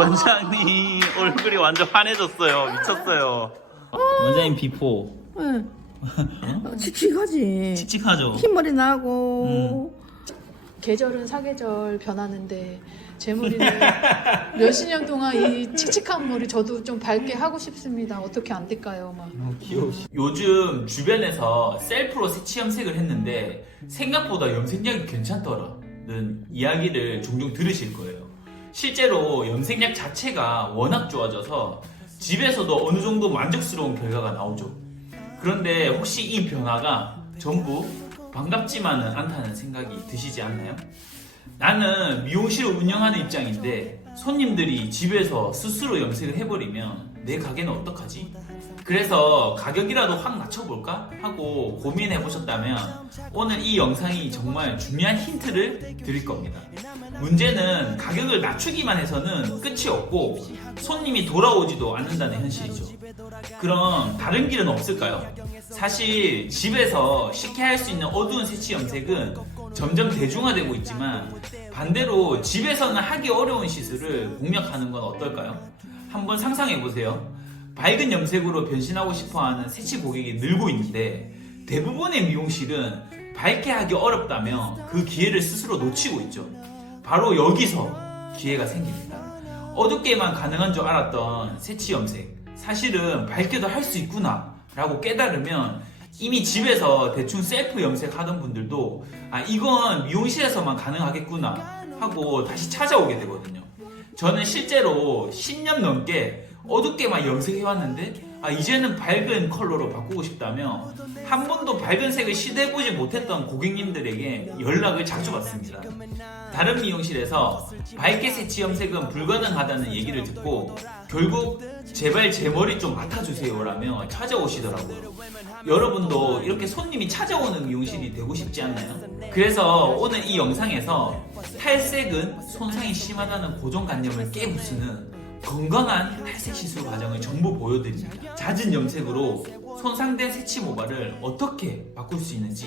원장님 얼굴이 완전 환해졌어요. 미쳤어요. 원장님 비포. 응. 칙칙하지. 칙칙하죠. 흰머리 나고. 계절은 사계절 변하는데 제 머리는 몇십 년 동안 이 칙칙한 머리 저도 좀 밝게 하고 싶습니다. 어떻게 안 될까요? 막. 귀여우시. 요즘 주변에서 셀프로 색치 염색을 했는데 생각보다 염색약이 괜찮더라는 이야기를 종종 들으실 거예요. 실제로 염색약 자체가 워낙 좋아져서 집에서도 어느 정도 만족스러운 결과가 나오죠. 그런데 혹시 이 변화가 전부 반갑지만은 않다는 생각이 드시지 않나요? 나는 미용실을 운영하는 입장인데 손님들이 집에서 스스로 염색을 해버리면 내 가게는 어떡하지? 그래서 가격이라도 확 낮춰볼까? 하고 고민해보셨다면 오늘 이 영상이 정말 중요한 힌트를 드릴 겁니다. 문제는 가격을 낮추기만 해서는 끝이 없고 손님이 돌아오지도 않는다는 현실이죠. 그럼 다른 길은 없을까요? 사실 집에서 쉽게 할 수 있는 어두운 색치 염색은 점점 대중화되고 있지만 반대로 집에서는 하기 어려운 시술을 공략하는 건 어떨까요? 한번 상상해보세요. 밝은 염색으로 변신하고 싶어하는 색치 고객이 늘고 있는데 대부분의 미용실은 밝게 하기 어렵다며 그 기회를 스스로 놓치고 있죠. 바로 여기서 기회가 생깁니다. 어둡게만 가능한 줄 알았던 색치 염색, 사실은 밝게도 할 수 있구나 라고 깨달으면 이미 집에서 대충 셀프 염색 하던 분들도 이건 미용실에서만 가능하겠구나 하고 다시 찾아오게 되거든요. 저는 실제로 10년 넘게 어둡게만 염색해왔는데 이제는 밝은 컬러로 바꾸고 싶다며 한 번도 밝은 색을 시도해보지 못했던 고객님들에게 연락을 자주 받습니다. 다른 미용실에서 밝게 색치 염색은 불가능하다는 얘기를 듣고 결국 제발 제 머리 좀 맡아주세요 라며 찾아오시더라고요. 여러분도 이렇게 손님이 찾아오는 미용실이 되고 싶지 않나요? 그래서 오늘 이 영상에서 탈색은 손상이 심하다는 고정관념을 깨부수는 건강한 탈색 시술 과정을 전부 보여드립니다. 잦은 염색으로 손상된 색치 모발을 어떻게 바꿀 수 있는지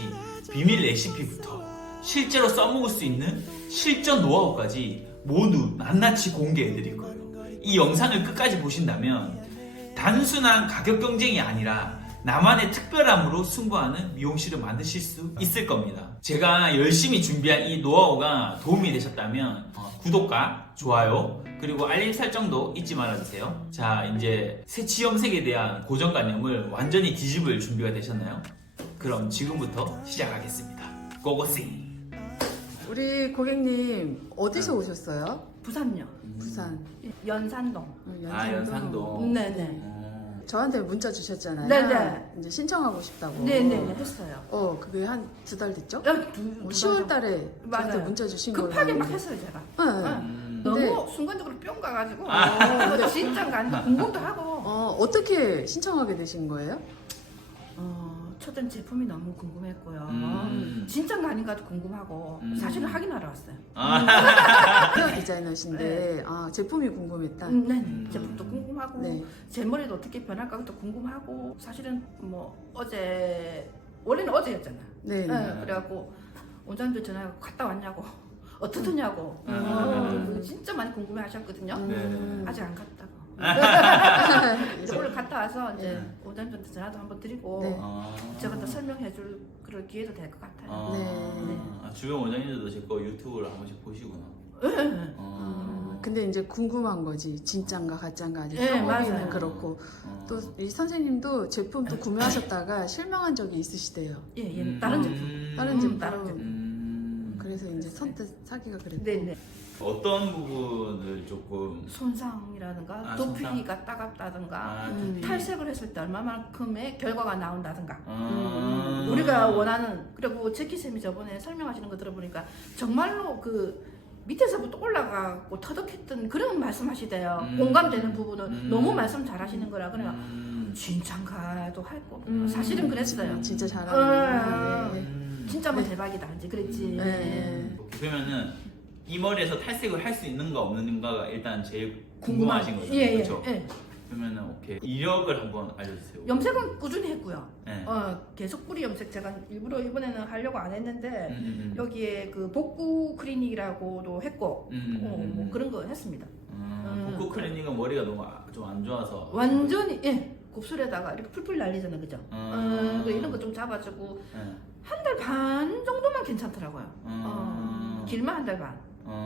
비밀 레시피부터 실제로 써먹을 수 있는 실전 노하우까지 모두 낱낱이 공개해드릴 거예요. 이 영상을 끝까지 보신다면 단순한 가격 경쟁이 아니라 나만의 특별함으로 승부하는 미용실을 만드실 수 있을 겁니다. 제가 열심히 준비한 이 노하우가 도움이 되셨다면 구독과 좋아요 그리고 알림 설정도 잊지 말아주세요. 자, 이제 색치 염색에 대한 고정관념을 완전히 뒤집을 준비가 되셨나요? 그럼 지금부터 시작하겠습니다. 고고싱! 우리 고객님 어디서 오셨어요? 부산요. 부산. 연산동. 연산동. 네네. 저한테 문자 주셨잖아요. 네네. 이제 신청하고 싶다고. 네네 했어요. 그게 한 2달 됐죠? 10월 10월 달에 저한테 맞아요. 문자 주신 거예요. 급하게 막 했어요 제가. 네. 너무 순간적으로 뿅 가가지고 진짜가 아닌데 궁금도 하고. 어떻게 신청하게 되신 거예요? 첫째 제품이 너무 궁금했고요. 진짜가 아닌가도 궁금하고 사실은 확인하러 왔어요. 헤어 디자이너신데 제품이 궁금했다. 네. 제품도 궁금하고 네. 제 머리도 어떻게 변할까 그것도 궁금하고 사실은 원래는 어제였잖아. 네. 그래갖고 원장님도 전화해서 갔다 왔냐고 어떻더냐고 진짜 많이 궁금해하셨거든요. 아직 안 갔다고. 이제 오늘 갔다 와서 이제 원장님한테 전화도 한번 드리고 네. 제가 또 설명해줄 그런 기회도 될 것 같아요. 네. 주변 원장님들도 제 거 유튜브를 한 번씩 보시구나. 근데 이제 궁금한 거지. 진짠가 가짠가 아직 네, 성비는 맞아요. 그렇고 또 이 선생님도 제품 또 구매하셨다가 실망한 적이 있으시대요. 예, 다른 제품. 다른 제품. 다른 제품. 그래서 이제 선뜻 사기가 그랬고. 네네. 어떤 부분을 조금 손상이라든가 손상? 두피가 따갑다든가 두피. 탈색을 했을 때 얼마만큼의 결과가 나온다든가 아. 우리가 원하는 그리고 제키쌤이 저번에 설명하시는 거 들어보니까 정말로 그 밑에서부터 올라가고 터득했던 그런 말씀하시대요. 공감되는 부분은 너무 말씀 잘하시는 거라 그러니까 진짠가도 했고 사실은 그랬어요. 진짜 잘하네. 진짜 뭐 대박이다 이제 그랬지. 네. 그러면은 이 머리에서 탈색을 할 수 있는가 없는가가 일단 제일 궁금하신 거죠. 예. 그렇죠? 예. 그러면은 오케이. 이력을 한번 알려주세요. 염색은 꾸준히 했고요. 네. 계속 뿌리 염색 제가 일부러 이번에는 하려고 안 했는데 여기에 그 복구 클리닉이라고도 했고 뭐 그런 거 했습니다. 복구 클리닉은 머리가 너무 좀 안 좋아서 완전히 곱슬에다가 이렇게 풀풀 날리잖아요, 그죠? 이런 거 좀 잡아주고 네. 한 달 반 정도만 괜찮더라고요. 길면 한 달 반.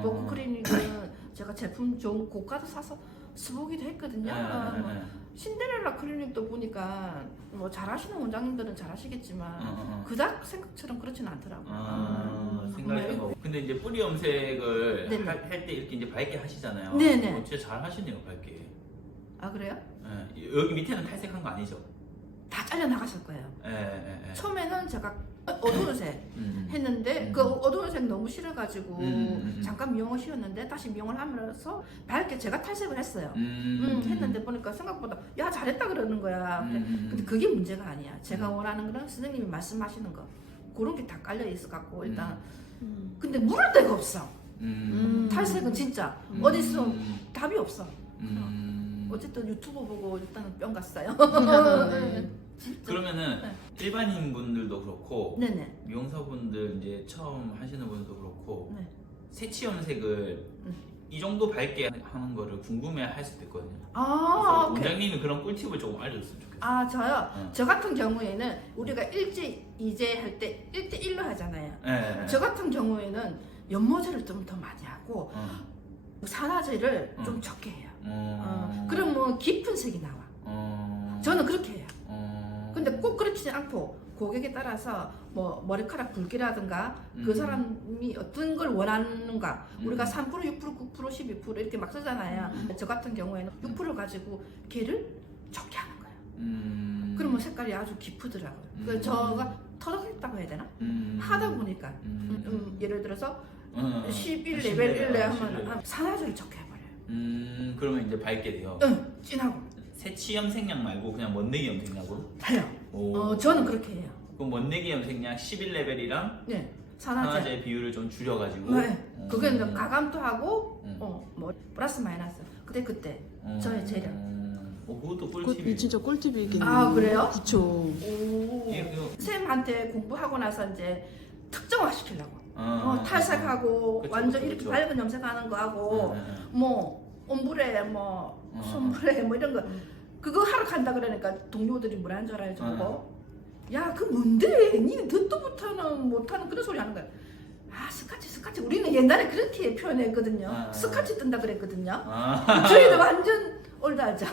복구 클리닉은 제가 제품 좀 고가도 사서 써보기도 했거든요. 신데렐라 클리닉도 보니까 뭐 잘하시는 원장님들은 잘하시겠지만 그닥 생각처럼 그렇지는 않더라고요. 생각이 거. 근데 이제 뿌리 염색을 네네. 할 때 이렇게 이제 밝게 하시잖아요. 네네. 진짜 잘 하시네요, 밝게. 아 그래요? 네. 여기 밑에는 탈색한 거 아니죠? 다 잘려 나갔을 거예요. 네. 처음에는 제가 어두운 색 했는데 그 어두운 색 너무 싫어가지고 잠깐 미용을 쉬었는데 다시 미용을 하면서 밝게 제가 탈색을 했어요. 했는데 보니까 생각보다 야 잘했다 그러는 거야. 근데 그게 문제가 아니야. 제가 원하는 거는 선생님이 말씀하시는 거 그런 게 다 깔려 있어 갖고 일단 근데 물을 데가 없어. 탈색은 진짜 어디 있어 답이 없어. 어쨌든 유튜브 보고 일단은 뿅 갔어요. 진짜. 그러면은 네. 일반인 분들도 그렇고 네네. 미용사분들 이제 처음 하시는 분들도 그렇고 네. 새치 염색을 이 정도 밝게 하는 거를 궁금해할 수도 있거든요. 아, 그래서 오케이. 원장님이 그런 꿀팁을 조금 알려줬으면 좋겠어요. 아, 저요? 저 같은 경우에는 우리가 일제, 이제 할 때 1대1로 하잖아요. 네. 저 같은 경우에는 연모제를 좀 더 많이 하고 산화제를 좀 적게 해요. 그럼 뭐 깊은 색이 나와. 저는 그렇게 해요. 근데 꼭 그렇지 않고 고객에 따라서 뭐 머리카락 굵기라든가 그 사람이 어떤 걸 원하는가 우리가 3% 6% 9% 12% 이렇게 막 쓰잖아요. 저 같은 경우에는 6% 가지고 걔를 적게 하는 거예요. 그러면 색깔이 아주 깊더라고요. 그래서 저가 터득했다고 해야 되나? 하다 보니까 예를 들어서 11레벨 1레 하면 산화제를 적게 해버려요. 그러면 이제 밝게 돼요. 진하고 새치 염색약 말고 그냥 먼내기 염색약으로? 달려. 오. 저는 그렇게 해요. 그럼 먼내기 염색약 11레벨이랑 네, 산화제. 산화제 비율을 좀 줄여가지고. 네, 그게 이제 가감도 하고 뭐 플러스 마이너스. 그때 저의 재력. 그것도 꿀, 꿀팁이에요. 진짜 꿀팁이겠네요. 아, 그래요? 그쵸. 오. 쌤한테 공부하고 나서 이제 특정화 시키려고. 탈색하고 그쵸, 완전 그쵸, 이렇게 그쵸. 밝은 염색하는 거 하고 뭐 옴브레 뭐 솜브레 뭐 이런 거 그거 하러 간다 그러니까 동료들이 뭐라는 줄 알죠? 야, 그 뭔데? 니는 듣도 못하는 그런 소리 하는 거야. 아, 스카치. 우리는 옛날에 그렇게 표현했거든요. 스카치 뜬다 그랬거든요. 저희는 완전 올드하죠.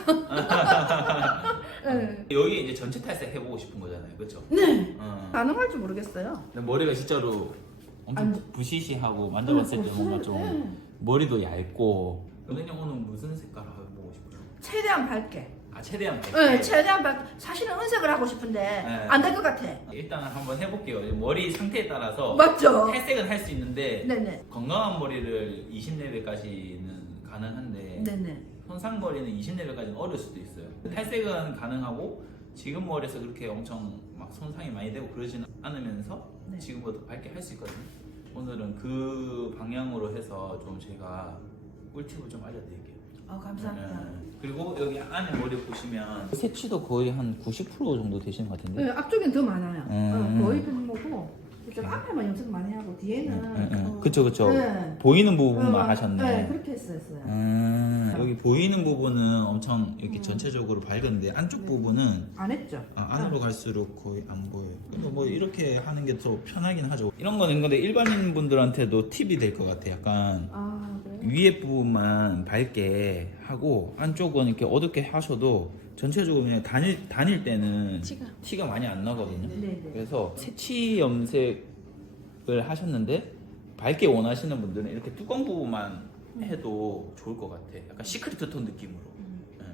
네. 여기 이제 전체 탈색 해보고 싶은 거잖아요, 그렇죠? 네. 가능할지 모르겠어요. 머리가 진짜로 엄청 부시시하고 만져봤을 때 뭔가 좀 머리도 얇고. 선생님 오늘 무슨 색깔 해보고 싶어요? 최대한 밝게. 최대한 밝게. 네, 최대한 밝게. 사실은 은색을 하고 싶은데 안 될 것 같아. 일단 한번 해볼게요. 머리 상태에 따라서 맞죠? 탈색은 할 수 있는데 네네. 건강한 머리를 20레벨까지는 가능한데 네네. 손상머리는 20레벨까지는 어려울 수도 있어요. 탈색은 가능하고 지금 머리에서 그렇게 엄청 막 손상이 많이 되고 그러지는 않으면서 네. 지금보다 밝게 할 수 있거든요. 오늘은 그 방향으로 해서 좀 제가 꿀팁을 좀 알려드릴게요. 감사합니다. 그리고 여기 안에 머리 보시면 새치도 거의 한 90% 정도 되시는 것 같은데? 네, 앞쪽엔 더 많아요. 거의 별로고 이쪽 앞에만 염색 많이 하고 뒤에는 그쵸. 네. 보이는 부분만 하셨네. 네, 그렇게 했어요. 여기 보이는 부분은 엄청 이렇게 전체적으로 밝은데 안쪽 부분은 안 했죠? 안으로 갈수록 거의 안 보여요. 그리고 뭐 이렇게 하는 게 더 편하긴 하죠. 이런 거는 근데 일반인 분들한테도 팁이 될 것 같아. 약간 그래요? 위에 부분만 밝게 하고 안쪽은 이렇게 어둡게 하셔도 전체적으로 그냥 다닐 때는 티가 많이 안 나거든요. 네네. 그래서 새치 염색을 하셨는데 밝게 원하시는 분들은 이렇게 뚜껑 부분만 해도 좋을 것 같아. 약간 시크릿 톤 느낌으로. 네.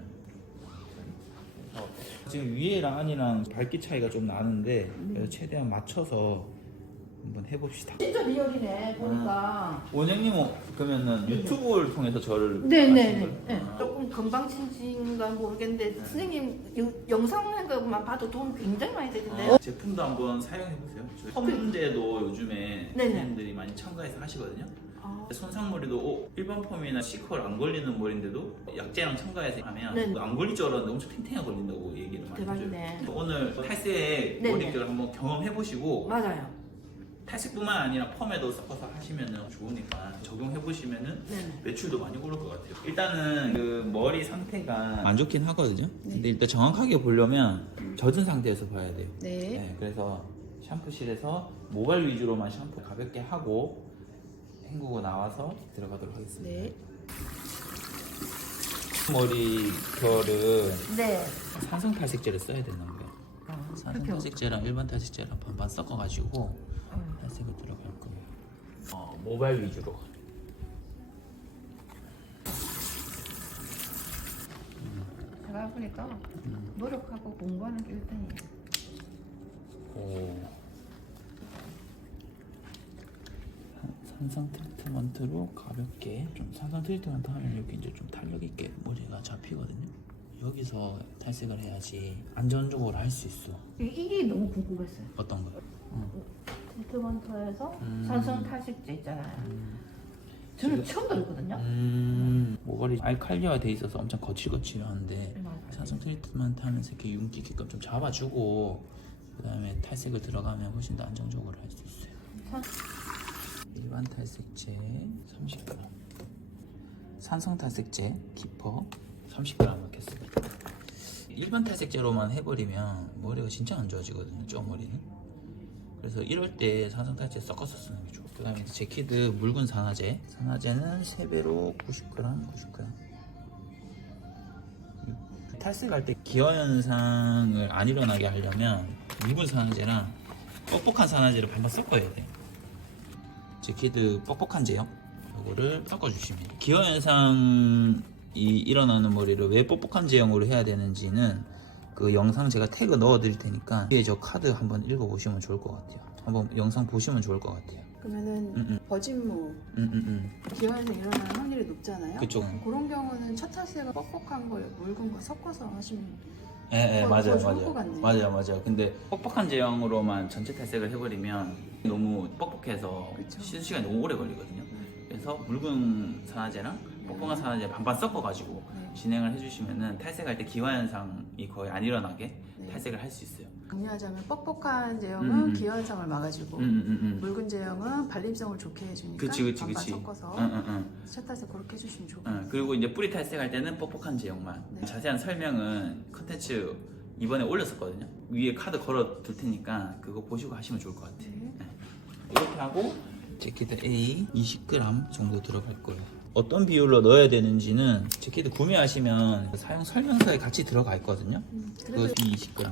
그래서 지금 위에랑 안이랑 밝기 차이가 좀 나는데 그래서 최대한 맞춰서 한번 해봅시다. 진짜 리얼이네 보니까. 원장님은 그러면은 유튜브를 통해서 저를 네네네. 아신 거예요? 네. 조금 건방진지인가 모르겠는데 선생님 영상 한 것만 봐도 도움 굉장히 많이 되던데요. 제품도 한번 사용해 보세요. 저희 펌제도 요즘에 네네. 선생님들이 많이 첨가해서 하시거든요. 아. 손상머리도 일반 펌이나 C컬 안 걸리는 머리인데도 약재랑 첨가해서 하면 네. 안 걸릴 줄 알았는데 엄청 탱탱하게 걸린다고 얘기를 많이 해줘요. 대박이네. 오늘 탈색 네, 머릿결 한번 경험해보시고 맞아요. 탈색뿐만 아니라 펌에도 섞어서 하시면 좋으니까 적용해보시면 네네. 매출도 많이 오를 것 같아요. 일단은 그 머리 상태가 안 좋긴 하거든요. 근데 일단 정확하게 보려면 젖은 상태에서 봐야 돼요. 네. 그래서 샴푸실에서 모발 위주로만 샴푸 가볍게 하고 헹구고 나와서 들어가도록 하겠습니다. 네. 머리결은 네. 산성 탈색제를 써야 되는 거예요. 산성 탈색제랑 일반 탈색제랑 반반 섞어가지고 탈색을 들어갈 거예요. 모발 위주로. 제가 보니까 노력하고 공부하는 게 1등이에요. 오. 산성 트리트먼트로 가볍게 좀 산성 트리트먼트 하면 여기 이제 좀 탄력 있게 머리가 잡히거든요. 여기서 탈색을 해야지 안전적으로 할 수 있어. 이게 너무 궁금했어요. 어떤 거? 트리트먼트에서 산성 탈색제 있잖아요. 저는 처음 들었거든요. 모발이 알칼리화 돼 있어서 엄청 거칠거칠한데 맞아요. 산성 트리트먼트 하면서 이렇게 윤기게끔 좀 잡아주고 그 다음에 탈색을 들어가면 훨씬 더 안정적으로 할 수 있어요. 일반 탈색제 30g, 산성 탈색제 키퍼 30g 넣겠습니다. 일반 탈색제로만 해버리면 머리가 진짜 안 좋아지거든요, 쪼머리는. 그래서 이럴 때 산성 탈색제 섞어서 쓰는 게 좋아요. 그 다음에 제키드 묽은 산화제, 산화제는 3배로 90g. 탈색할 때 기화 현상을 안 일어나게 하려면 묽은 산화제랑 뻑뻑한 산화제를 반반 섞어야 돼. 제키드 뻑뻑한 제형 이거를 섞어주시면 돼요. 기화 현상이 일어나는 머리를 왜 뻑뻑한 제형으로 해야 되는지는 그 영상 제가 태그 넣어드릴 테니까 뒤에 저 카드 한번 읽어보시면 좋을 것 같아요. 한번 영상 보시면 좋을 것 같아요. 그러면은 버진모, 기화에서 일어나는 확률이 높잖아요. 그쪽. 그런 경우는 첫 탈색을 뻑뻑한 거, 묽은 거 섞어서 하시면 예, 맞아요, 좋을 것 같네요. 맞아요. 근데 뻑뻑한 제형으로만 전체 탈색을 해버리면 너무 뻑뻑해서 그쵸. 쉬는 시간이 너무 오래 걸리거든요. 그래서 묽은 산화제랑 뻑뻑한 산화제 반반 섞어가지고 네. 진행을 해주시면은 탈색할 때 기화 현상이 거의 안 일어나게 네. 탈색을 할 수 있어요. 정리하자면 뻑뻑한 제형은 기화 현상을 막아주고 음. 묽은 제형은 발림성을 좋게 해주니까 그치. 반반 섞어서 첫 탈색 그렇게 해주시면 좋을 것 같아요. 그리고 이제 뿌리 탈색할 때는 뻑뻑한 제형만. 네. 자세한 설명은 컨텐츠 이번에 올렸었거든요. 위에 카드 걸어 둘 테니까 그거 보시고 하시면 좋을 것 같아요. 네. 이렇게 하고 제키드 A 20g 정도 들어갈 거예요. 어떤 비율로 넣어야 되는지는 제키드 구매하시면 사용 설명서에 같이 들어가 있거든요. 그래도 그 20g.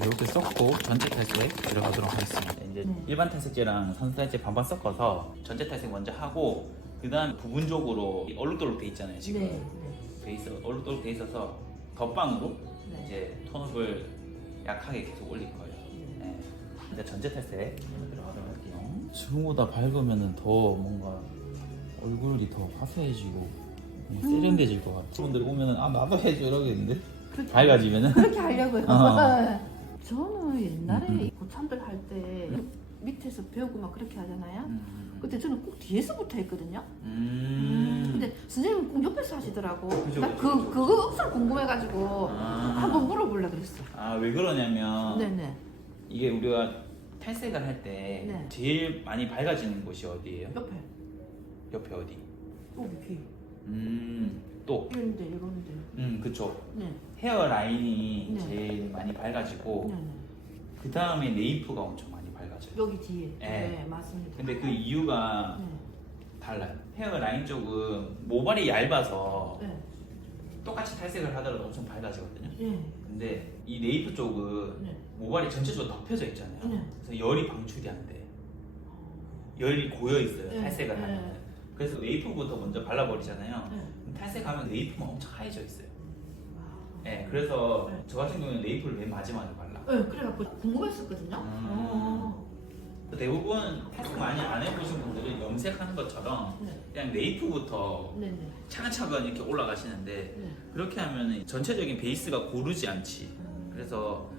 이렇게 섞고 전체 탈색 들어가도록 하겠습니다. 이제 일반 탈색제랑 산성 탈색제 반반 섞어서 전체 탈색 먼저 하고 그 다음 부분적으로 얼룩덜룩 돼 있잖아요 지금. 돼 있어 얼룩덜룩 돼 있어서 덧방으로 이제 톤업을 약하게 계속 올릴 거예요. 네. 이제 전체 탈색 들어가도록 할게요. 지금보다 밝으면은 더 뭔가 얼굴이 더 화사해지고 세련돼질 것 같아. 분들 오면은 나도 해줘 이러겠는데 밝아지면은. 그렇게 하려고요. 어. 저는 옛날에 고참들 할 때 밑에서 배우고 막 그렇게 하잖아요. 근데 저는 꼭 뒤에서부터 했거든요. 근데 선생님은 꼭 옆에서 하시더라고. 그죠, 나 그죠. 그거 엄청 궁금해가지고 한번 물어보려 그랬어. 왜 그러냐면 네네. 이게 우리가 탈색을 할 때 네. 제일 많이 밝아지는 곳이 어디예요? 옆에 어디? 여기 또 이런데. 그쵸. 네. 헤어 라인이 네. 제일 많이 밝아지고 네네. 그 다음에 네이프가 엄청 많이 밝아져요. 여기 뒤에. 네. 네, 맞습니다. 근데 그 이유가 네. 달라요. 헤어 라인 쪽은 모발이 얇아서 네. 똑같이 탈색을 하더라도 엄청 밝아지거든요. 네. 근데 이 네이프 쪽은 네. 모발이 전체적으로 덮여져 있잖아요. 네. 그래서 열이 방출이 안 돼. 열이 고여 있어요. 네. 탈색을 네. 하면. 그래서 네이프부터 먼저 발라버리잖아요. 네. 그럼 탈색하면 네이프만 엄청 하얘져 있어요. 네, 그래서 네. 저 같은 경우는 네이프를 맨 마지막에 발라. 네, 그래갖고 궁금했었거든요. 대부분 탈색 많이 안 해보신 분들은 염색하는 것처럼 네. 그냥 네이프부터 네네. 차근차근 이렇게 올라가시는데 네. 그렇게 하면 전체적인 베이스가 고르지 않지. 그래서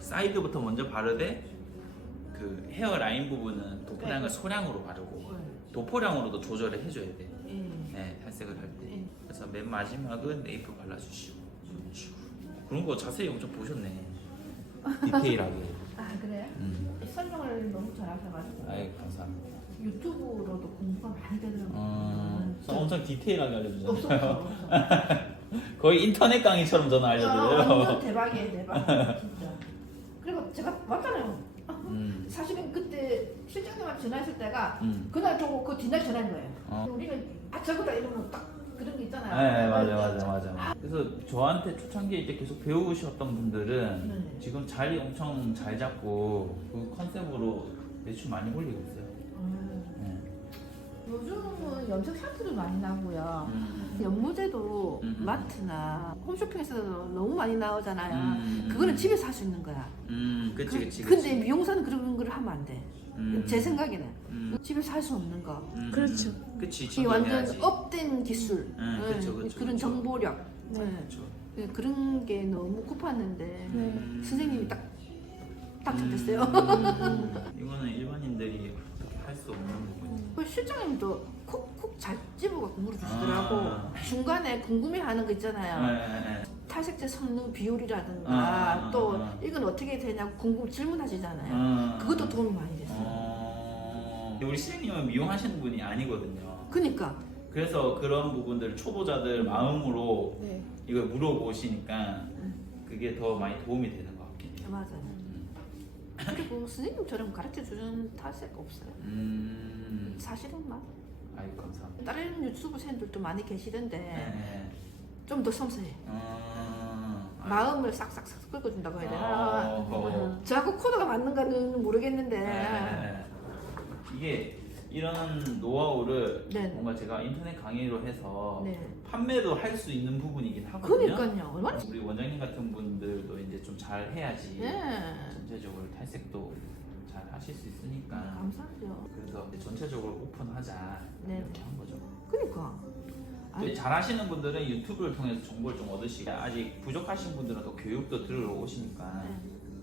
사이드부터 먼저 바르되 그 헤어 라인 부분은 도포량을 소량으로 바르고 도포량으로도 조절을 해줘야 돼. 네, 탈색을 할 때. 그래서 맨 마지막은 메이플 발라주시고 이런 식으로. 그런 거 자세히 엄청 보셨네. 디테일하게. 아 그래? 설명을 너무 잘하셔가지고 아이 감사합니다. 유튜브로도 공부가 많이 되더라고요. 엄청 디테일하게 없어 알려주잖아요. 없어. 거의 인터넷 강의처럼 저는 알려드려요. 완전 대박이에요 대박 진짜. 그리고 제가 왔잖아요. 사실은 그때 실장님한테 전화했을 때가 그날 보고 그 뒤날 전화한 거예요. 우리는 저거다 이러면 딱 그런 게 있잖아요. 네, 맞아. 그래서 저한테 초창기에 이제 계속 배우셨던 분들은 지금 자리 엄청 잘 잡고 그 컨셉으로 매출 많이 올리고 있어요. 네. 요즘은 염색 샤프도 많이 나오고요. 연무제도 마트나 홈쇼핑에서 너무 많이 나오잖아요. 그거는 집에서 할 수 있는 거야. 그치. 근데 미용사는 그런 걸 하면 안 돼. 제 생각에는 집에서 할 수 없는 거. 그렇죠. 그치. 이게 완전 업된 기술. 그쵸. 그런 정보력. 그쵸. 그런 게 너무 고팠는데 네. 선생님이 딱 잡혔어요. 이거는 일반인들이 어떻게 할 수 없는 부분이에요. 그 실장님도 콕콕 잘 집어갖고 물어주시더라고. 중간에 궁금해하는 거 있잖아요. 탈색제 성능 비율이라든가 또 이건 어떻게 되냐고 질문하시잖아요. 그것도 도움이 많이 됐어요. 우리 시장님은 미용하시는 분이 아니거든요. 그니까 그래서 그런 부분들 초보자들 마음으로 네. 이걸 물어보시니까 그게 더 많이 도움이 되는 것 같긴 해요. 맞아요. 그리고 선생님처럼 가르쳐주는 탈색 없어요. 사실은 막 아유 감사합니다. 다른 유튜브 팬들도 많이 계시던데 네. 좀 더 섬세해. 마음을 싹싹싹 긁어준다고 해야 되나? 저하고 코드가 맞는가는 모르겠는데 이게 이런 노하우를 네. 뭔가 제가 인터넷 강의로 해서 네. 판매도 할 수 있는 부분이긴 하거든요. 그러니까요. 얼마나 우리 원장님 같은 분들도 이제 좀 잘 해야지 네. 전체적으로 탈색도 잘 하실 수 있으니까 감사하죠. 그래서 이제 전체적으로 오픈하자 네. 이렇게 한 거죠. 그러니까 근데 잘 하시는 분들은 유튜브를 통해서 정보를 좀 얻으시고 아직 부족하신 분들은 또 교육도 들으러 오시니까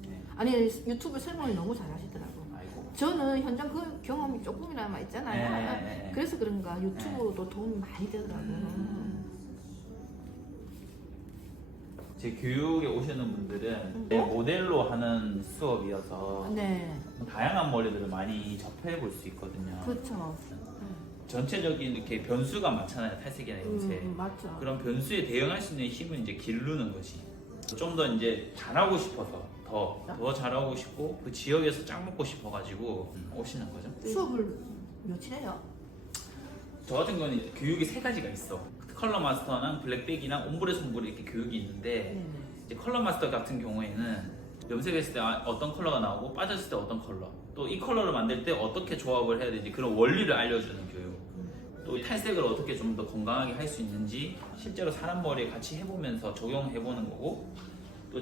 네. 아니 유튜브 설명을 너무 잘하시더라고. 아이고. 저는 현장 그 경험이 조금이나마 있잖아요. 네. 그래서 그런가 유튜브도 도움이 많이 되더라고요. 제 교육에 오시는 분들은 내 모델로 하는 수업이어서 네, 다양한 머리들을 많이 접해 볼 수 있거든요. 그렇죠. 전체적인 이렇게 변수가 많잖아요, 탈색이나 염색. 맞죠. 그런 변수에 대응할 수 있는 힘은 이제 기르는 거지. 좀 더 이제 잘하고 싶어서 더 잘하고 싶고 그 지역에서 짱 먹고 싶어가지고 오시는 거죠. 수업을 며칠 해요? 저 같은 경우는 이제 교육이 세 가지가 있어. 컬러 마스터랑 블랙백이랑 옴브레 손브레 이렇게 교육이 있는데 이제 컬러 마스터 같은 경우에는 염색했을 때 어떤 컬러가 나오고 빠졌을 때 어떤 컬러 또 이 컬러를 만들 때 어떻게 조합을 해야 되는지 그런 원리를 알려주는 교육 또 이 탈색을 어떻게 좀 더 건강하게 할 수 있는지 실제로 사람 머리에 같이 해보면서 적용해보는 거고 또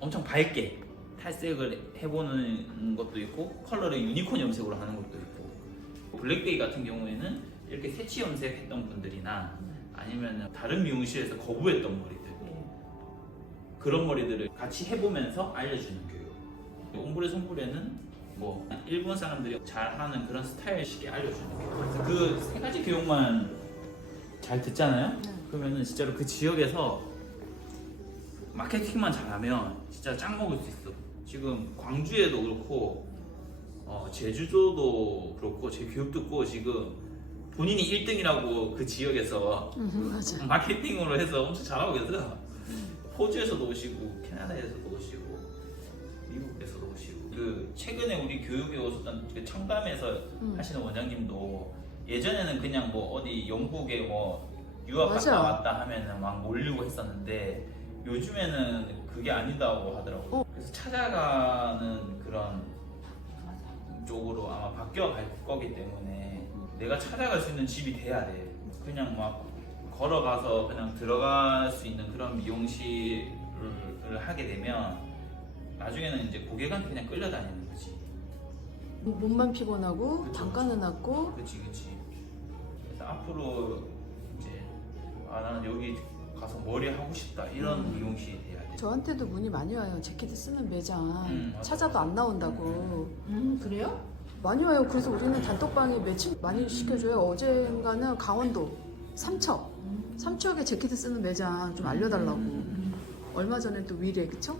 엄청 밝게 탈색을 해보는 것도 있고 컬러를 유니콘 염색으로 하는 것도 있고 블랙베이 같은 경우에는 이렇게 새치 염색했던 분들이나 아니면 다른 미용실에서 거부했던 머리들 그런 머리들을 같이 해보면서 알려주는 교육. 옴브레 손브레는 뭐 일본 사람들이 잘하는 그런 스타일식에 알려주는 교육. 그 세 가지 교육만 잘 듣잖아요. 그러면은 진짜로 그 지역에서 마케팅만 잘하면 진짜 짱 먹을 수 있어. 지금 광주에도 그렇고 제주도도 그렇고 제 교육 듣고 지금 본인이 1등이라고 그 지역에서 맞아. 마케팅으로 해서 엄청 잘하고 계세요. 호주에서도 오시고 캐나다에서도 오시고 미국에서도 오시고 그 최근에 우리 교육에 오셨던 그 청담에서 하시는 원장님도 예전에는 그냥 뭐 어디 영국에 뭐 유학 맞아. 갔다 왔다 하면은 막 몰리고 했었는데 요즘에는 그게 아니다고 하더라고요. 그래서 찾아가는 그런 쪽으로 아마 바뀌어 갈 거기 때문에 내가 찾아갈 수 있는 집이 돼야 돼. 그냥 막 걸어가서 그냥 들어갈 수 있는 그런 미용실을 하게 되면 나중에는 이제 고객한테 그냥 끌려다니는 거지. 몸만 피곤하고 그쵸, 단가는 낮고 그치. 그래서 앞으로 이제 나는 여기 가서 머리 하고 싶다 이런 미용실이 돼야 돼. 저한테도 문의 많이 와요. 재킷을 쓰는 매장 맞아, 찾아도 안 나온다고. 그래요? 많이 와요. 그래서 우리는 단톡방에 매칭 많이 시켜줘요. 어젠가는 강원도 삼척에 재킷을 쓰는 매장 좀 알려달라고. 얼마 전에 또 위례 그쵸?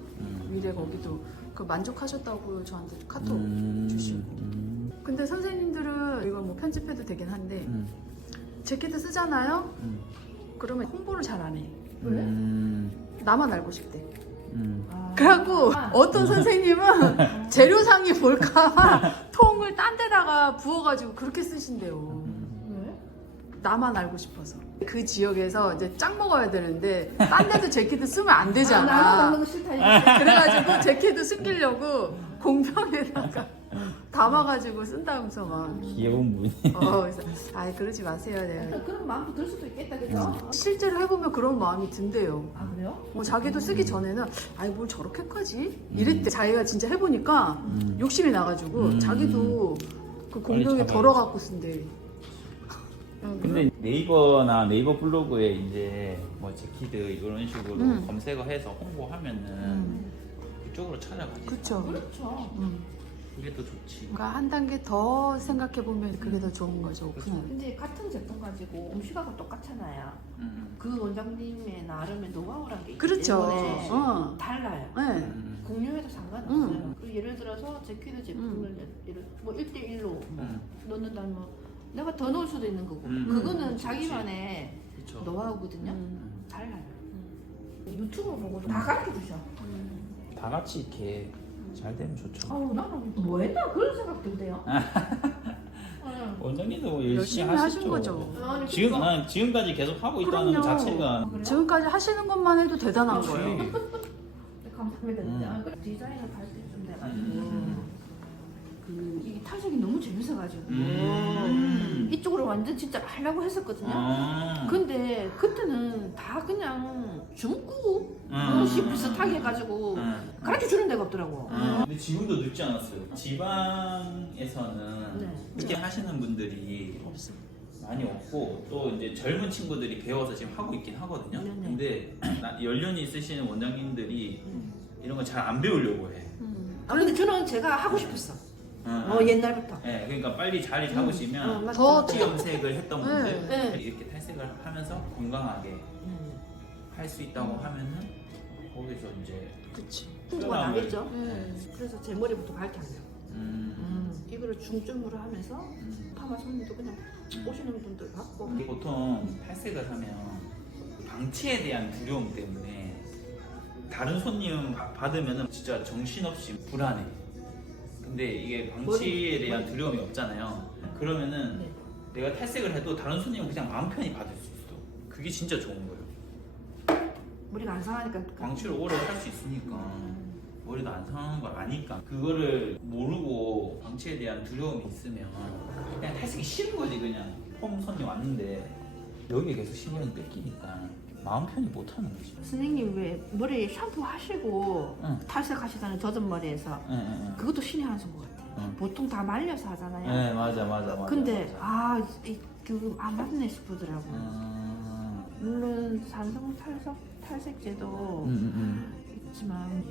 위례 거기도 그 만족하셨다고 저한테 카톡 주시고. 근데 선생님들은 이걸 뭐 편집해도 되긴 한데 재킷을 쓰잖아요? 그러면 홍보를 잘 안 해. 왜? 나만 알고 싶대. 아. 그래갖고 어떤 선생님은 재료상이 볼까 통을 딴 데다가 부어가지고 그렇게 쓰신대요. 왜? 나만 알고 싶어서. 그 지역에서 이제 짱 먹어야 되는데 딴 데도 재킷을 쓰면 안 나도 되잖아. 먹는 거 싫다 이거. 그래가지고 재킷을 숨기려고 공병에다가 담아가지고 쓴다면서 막. 귀여운 분이. 그래서 아이 그러지 마세요. 내가. 그런 마음도 들 수도 있겠다 그죠? 실제로 해보면 그런 마음이 든대요. 아 그래요? 뭐 자기도 쓰기 전에는 아이 뭘 저렇게까지 이랬대. 자기가 진짜 해보니까 욕심이 나가지고 자기도 그 공룡에 빨리 덜어갖고 쓴대. 근데 네이버나 네이버 블로그에 이제 뭐 재키드 이런 식으로 검색어해서 홍보하면은 그쪽으로 찾아가지. 그쵸. 그렇죠. 그게 더 좋지. 그러니까 한 단계 더 생각해보면 그게 더 좋은 거죠. 오픈하는. 근데 같은 제품 가지고 음식하고 똑같잖아요. 그 원장님의 나름의 노하우란 게 있기 그렇죠. 때문에 달라요. 네. 공유해도 상관없어요. 그리고 예를 들어서 제퀴드 제품을 뭐 1대1로 넣는다면 내가 더 넣을 수도 있는 거고 그거는 그치. 자기만의 그렇죠. 노하우거든요. 달라요. 유튜브 보고 다 가르쳐 주셔. 다 같이 이렇게 잘 되면 좋죠. 나는 뭐 했나 그런 생각 들대요. 원장님도 뭐 열심히 열심히 하시죠. 하신 거죠. 지금까지 계속 하고 있다는 그럼요. 자체가 지금까지 하시는 것만 해도 대단한 거예요. 감사합니다. 진짜. 디자인을 발전 좀 돼가지고 이게 탈색이 너무 재밌어가지고 이쪽으로 완전 진짜 하려고 했었거든요. 근데 그때는 다 그냥 중국 음식 비슷하게 해가지고 가르쳐 주는 데가 없더라고. 근데 지금도 늦지 않았어요. 지방에서는 네. 이렇게 하시는 분들이 많이 없고 또 이제 젊은 친구들이 배워서 지금 하고 있긴 하거든요. 네네. 근데 연륜이 있으시는 원장님들이 이런 거 잘 안 배우려고 해. 근데 저는 제가 하고 싶었어. 옛날부터. 네, 그러니까 빨리 자리 잡으시면 더 티 염색을 했던 분들 네. 이렇게 탈색을 하면서 건강하게 할 수 있다고 하면은 거기서 이제 그치. 홍보가 나겠죠. 네. 그래서 제 머리부터 밝게 하려고. 이거를 중점으로 하면서 파마 손님도 그냥 오시는 분들 받고. 이게 보통 탈색을 하면 방치에 대한 두려움 때문에 다른 손님 받으면 진짜 정신없이 불안해. 근데 이게 방치에 대한 두려움이 없잖아요. 그러면은 네. 내가 탈색을 해도 다른 손님은 그냥 마음 편히 받을 수 있어. 그게 진짜 좋은 거예요. 머리가 안 상하니까. 방치를 오래 할 수 있으니까 머리도 안 상하는 걸 아니까 그거를 모르고 방치에 대한 두려움이 있으면 그냥 탈색이 싫은 거지. 그냥 폼 손님 왔는데 여기에 계속 신경이 뺏기니까 마음 편히 못 하는 거지. 선생님 왜 머리 샴푸 하시고 탈색하시잖아요. 젖은 머리에서. 그것도 신의 한 수인 것 같아요. 보통 다 말려서 하잖아요. 네, 맞아. 근데 그거 안 맞네 싶더라고. 물론 산성 탈색제도 있지만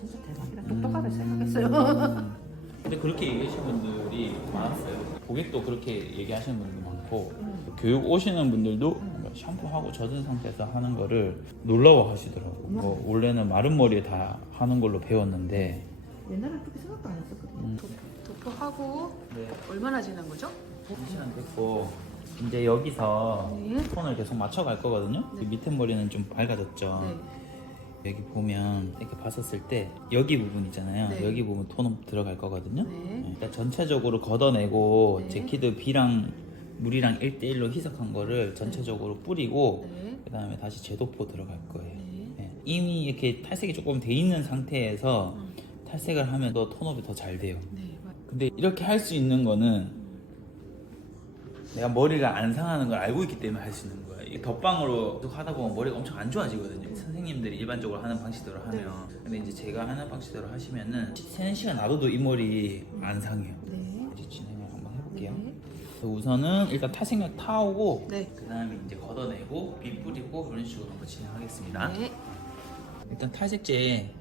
진짜 대박이다. 똑똑하다 생각했어요. 근데 그렇게 얘기하시는 분들이 많았어요. 고객도 그렇게 얘기하시는 분들도 많고 교육 오시는 분들도 샴푸하고 젖은 상태에서 하는 거를 놀라워 하시더라고요. 뭐 원래는 마른 머리에 다 하는 걸로 배웠는데 옛날에 그렇게 생각도 안 했었거든요. 도포하고 네. 얼마나 지난 거죠? 시간 됐고 이제 여기서 네. 톤을 계속 맞춰갈 거거든요. 밑에 머리는 좀 밝아졌죠. 네. 여기 보면 이렇게 봤었을 때 여기 부분 있잖아요. 네. 여기 부분 톤 들어갈 거거든요. 네. 일단 전체적으로 걷어내고 네. 제키드 B랑 물이랑 1대1로 희석한 거를 전체적으로 뿌리고 네. 그 다음에 다시 제도포 들어갈 거예요. 네. 네. 이미 이렇게 탈색이 조금 돼 있는 상태에서 탈색을 하면 더 톤업이 더 잘 돼요. 네. 근데 이렇게 할 수 있는 거는 내가 머리가 안 상하는 걸 알고 있기 때문에 할 수 있는 거야. 이게 덧방으로 계속 하다 보면 머리가 엄청 안 좋아지거든요. 선생님들이 일반적으로 하는 방식대로 하면. 근데 이제 제가 하는 방식대로 하시면은 3-4시간 놔둬도 이 머리 안 상해요. 네. 이제 진행을 한번 해볼게요. 네. 우선은 일단 탈색약 타오고 네. 그 다음에 이제 걷어내고 비 뿌리고 이런 식으로 한번 진행하겠습니다. 네. 일단 탈색제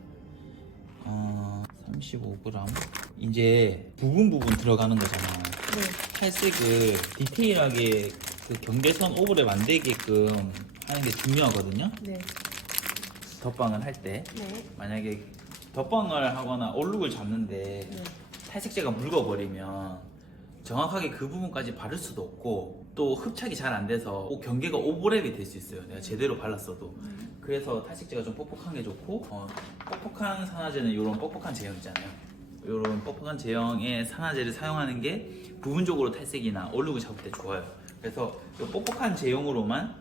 35g 이제 부분 들어가는 거잖아. 네. 탈색을 디테일하게 그 경계선 오버랩 안 되게끔 하는 게 중요하거든요. 네. 덧방을 할 때 네. 만약에 덧방을 하거나 얼룩을 잡는데 네. 탈색제가 묽어버리면 정확하게 그 부분까지 바를 수도 없고 또 흡착이 잘 안 돼서 경계가 오버랩이 될 수 있어요. 내가 제대로 발랐어도. 그래서 탈색제가 좀 뻑뻑한 게 좋고 뻑뻑한 산화제는 이런 뻑뻑한 제형 있잖아요. 이런 뻑뻑한 제형의 산화제를 사용하는 게 부분적으로 탈색이나 얼룩을 잡을 때 좋아요. 그래서 이 뻑뻑한 제형으로만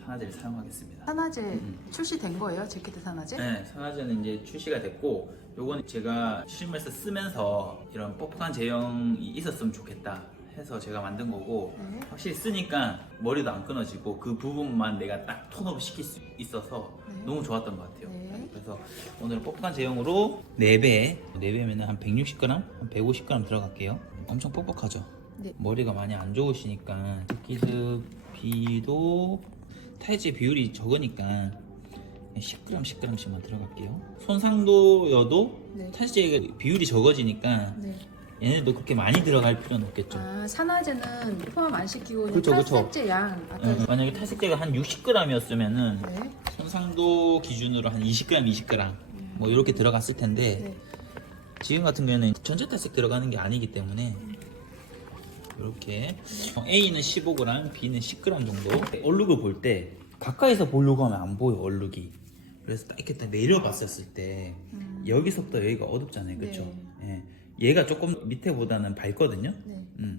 산화제를 사용하겠습니다. 산화제 출시된 거예요? 재킷 산화제? 네, 산화제는 이제 출시가 됐고 요건 제가 실무에서 쓰면서 이런 뻑뻑한 제형이 있었으면 좋겠다 해서 제가 만든 거고 네. 확실히 쓰니까 머리도 안 끊어지고 그 부분만 내가 딱 톤업 시킬 수 있어서 네. 너무 좋았던 것 같아요. 네. 그래서 오늘은 뻑뻑한 제형으로 4배면 한 160g, 한 150g 들어갈게요. 엄청 뻑뻑하죠? 네. 머리가 많이 안 좋으시니까 스키드 비도 탈제 비율이 적으니까 10g씩만 들어갈게요. 손상도여도 네. 탈제 비율이 적어지니까 네. 얘네도 그렇게 많이 들어갈 필요는 없겠죠. 아, 산화제는 포함 안 시키고 그냥 그쵸, 그쵸. 탈색제 양 아까 만약에 탈색제가 한 60g이었으면은 네. 손상도 기준으로 한 20g 뭐 이렇게 들어갔을 텐데 네. 지금 같은 경우에는 전체 탈색 들어가는 게 아니기 때문에 이렇게 A는 15g, B는 10g 정도. 얼룩을 볼 때 가까이서 보려고 하면 안 보여 얼룩이. 그래서 딱 이렇게 딱 내려봤었을 때 여기서부터 여기가 어둡잖아요, 그렇죠? 예. 얘가 조금 밑에보다는 밝거든요. 네.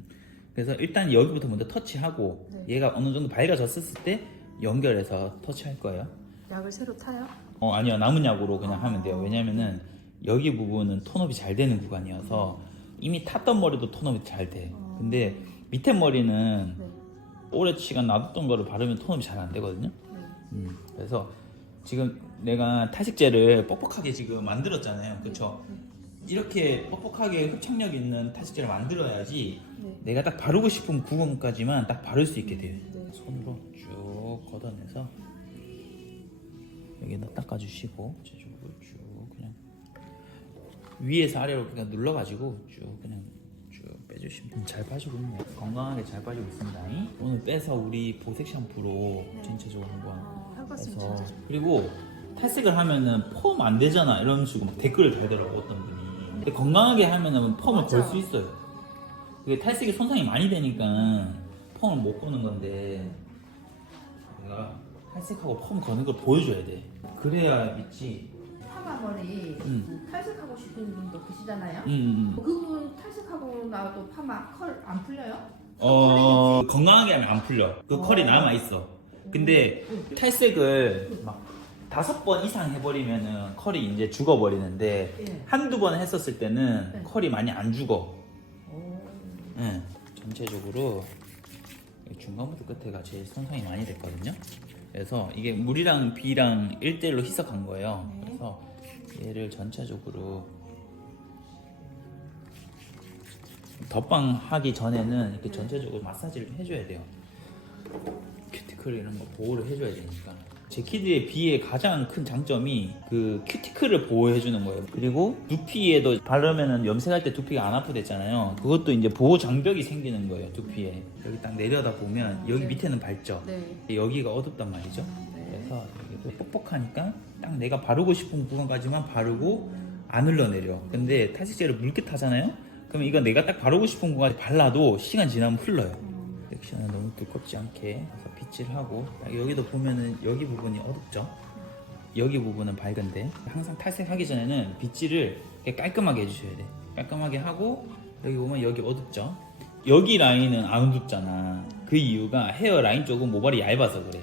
그래서 일단 여기부터 먼저 터치하고 네. 얘가 어느 정도 밝아졌을 때 연결해서 터치할 거예요. 약을 새로 타요? 아니요, 남은 약으로 그냥 하면 돼요. 왜냐면은 여기 부분은 톤업이 잘 되는 구간이어서 이미 탔던 머리도 톤업이 잘 돼. 근데 밑에 머리는 네. 오래 시간 놔뒀던 거를 바르면 톤업이 잘 안 되거든요. 네. 그래서 지금 내가 탈색제를 뻑뻑하게 지금 만들었잖아요. 그렇죠? 이렇게 뻑뻑하게 흡착력 있는 탈색제를 만들어야지 네. 내가 딱 바르고 싶은 구간까지만 딱 바를 수 있게 돼요. 네. 손으로 쭉 걷어내서 여기다 닦아주시고 제쪽으로 쭉 그냥 위에서 아래로 그냥 눌러가지고 쭉 그냥 쭉 빼주시면 돼요. 잘 빠지고 있네요. 건강하게 잘 빠지고 있습니다. 오늘 빼서 우리 보색 샴푸로 전체적으로 한번 해봤으면 해서 진짜 그리고 탈색을 하면은 펌 안 되잖아 이런 식으로 막 댓글을 달더라고 어떤 분이. 근데 건강하게 하면은 펌을 맞아. 걸 수 있어요. 그게 탈색이 손상이 많이 되니까 펌을 못 거는 건데 내가 탈색하고 펌 거는 걸 보여줘야 돼. 그래야 믿지. 파마 머리 탈색하고 싶은 분도 계시잖아요. 음. 그분 탈색하고 나도 파마 컬 안 풀려요? 건강하게 하면 안 풀려. 그 컬이 남아 있어. 근데 탈색을 막 5번 이상 해버리면은 컬이 이제 죽어버리는데 예. 한두 번 했었을 때는 네. 컬이 많이 안 죽어. 예. 전체적으로 중간부터 끝에가 제일 손상이 많이 됐거든요. 그래서 이게 물이랑 비랑 1대1로 희석한 거예요. 그래서 얘를 전체적으로 덧방 하기 전에는 이렇게 전체적으로 마사지를 좀 해줘야 돼요. 큐티클 이런 거 보호를 해줘야 되니까. 제키드의 비의 가장 큰 장점이 그 큐티클을 보호해주는 거예요. 그리고 두피에도 바르면은 염색할 때 두피가 안 아프댔잖아요. 그것도 이제 보호 장벽이 생기는 거예요, 두피에. 여기 딱 내려다 보면 여기 네. 밑에는 밝죠. 네. 여기가 어둡단 말이죠. 네. 그래서 여기도 뻑뻑하니까 딱 내가 바르고 싶은 구간까지만 바르고 안 흘러내려. 근데 탈색제를 묽게 타잖아요. 그럼 이거 내가 딱 바르고 싶은 구간까지 발라도 시간 지나면 흘러요. 섹션은 너무 두껍지 않게 그래서 빗질하고 여기도 보면은 여기 부분이 어둡죠. 여기 부분은 밝은데 항상 탈색하기 전에는 빗질을 이렇게 깔끔하게 해주셔야 돼. 깔끔하게 하고 여기 보면 여기 어둡죠. 여기 라인은 안 어둡잖아. 그 이유가 헤어 라인 쪽은 모발이 얇아서 그래.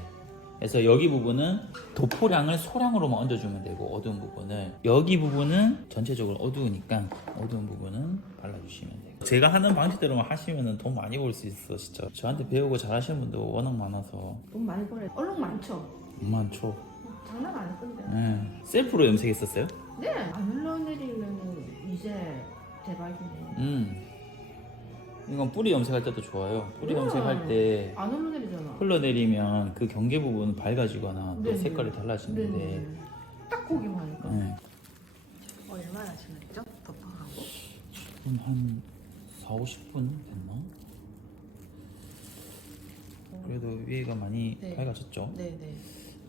그래서 여기 부분은 도포량을 소량으로만 얹어주면 되고 어두운 부분을 여기 부분은 전체적으로 어두우니까 어두운 부분은 발라주시면 돼요. 제가 하는 방식대로만 하시면 돈 많이 벌 수 있어 진짜. 저한테 배우고 잘하시는 분도 워낙 많아서. 돈 많이 벌어요. 얼룩 많죠? 많죠. 장난 아닐 건데. 네. 셀프로 염색했었어요? 네. 안 흘러내리면 이제 대박이네. 이건 뿌리 염색할 때도 좋아요. 뿌리 염색할 때 안 흘러내리잖아. 흘러내리면 그 경계 부분은 밝아지거나 또 네네. 색깔이 달라지는데 네네. 딱 고기만 하니까. 네. 얼마나 지났죠? 덮방하고? 지금 한 4-50분 됐나? 그래도 위에가 많이 네. 밝아졌죠? 네네.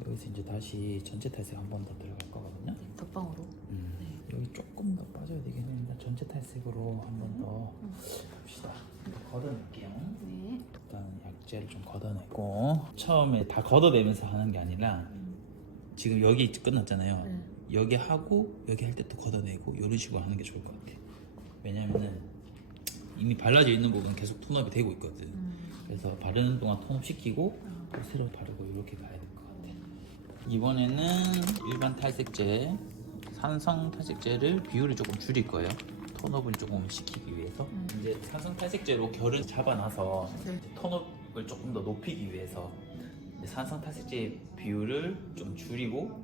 여기서 이제 다시 전체 탈색 한 번 더 들어갈 거거든요. 덮방으로. 여기 조금 더 빠져야 되긴 합니다. 전체 탈색으로 한 번 더 봅시다. 걷어낼게요. 네. 일단 약재를 좀 걷어내고 처음에 다 걷어내면서 하는 게 아니라 지금 여기 끝났잖아요. 네. 여기 하고 여기 할 때 또 걷어내고 이런 식으로 하는 게 좋을 것 같아. 왜냐면은 이미 발라져 있는 부분 계속 톤업이 되고 있거든. 그래서 바르는 동안 톤업 시키고 또 새로 바르고 이렇게 가야 될 것 같아. 이번에는 일반 탈색제, 산성 탈색제를 비율을 조금 줄일 거예요. 톤업을 조금 시키기 위해서. 이제 산성 탈색제로 결을 잡아놔서 네. 톤업을 조금 더 높이기 위해서 이제 산성 탈색제 비율을 좀 줄이고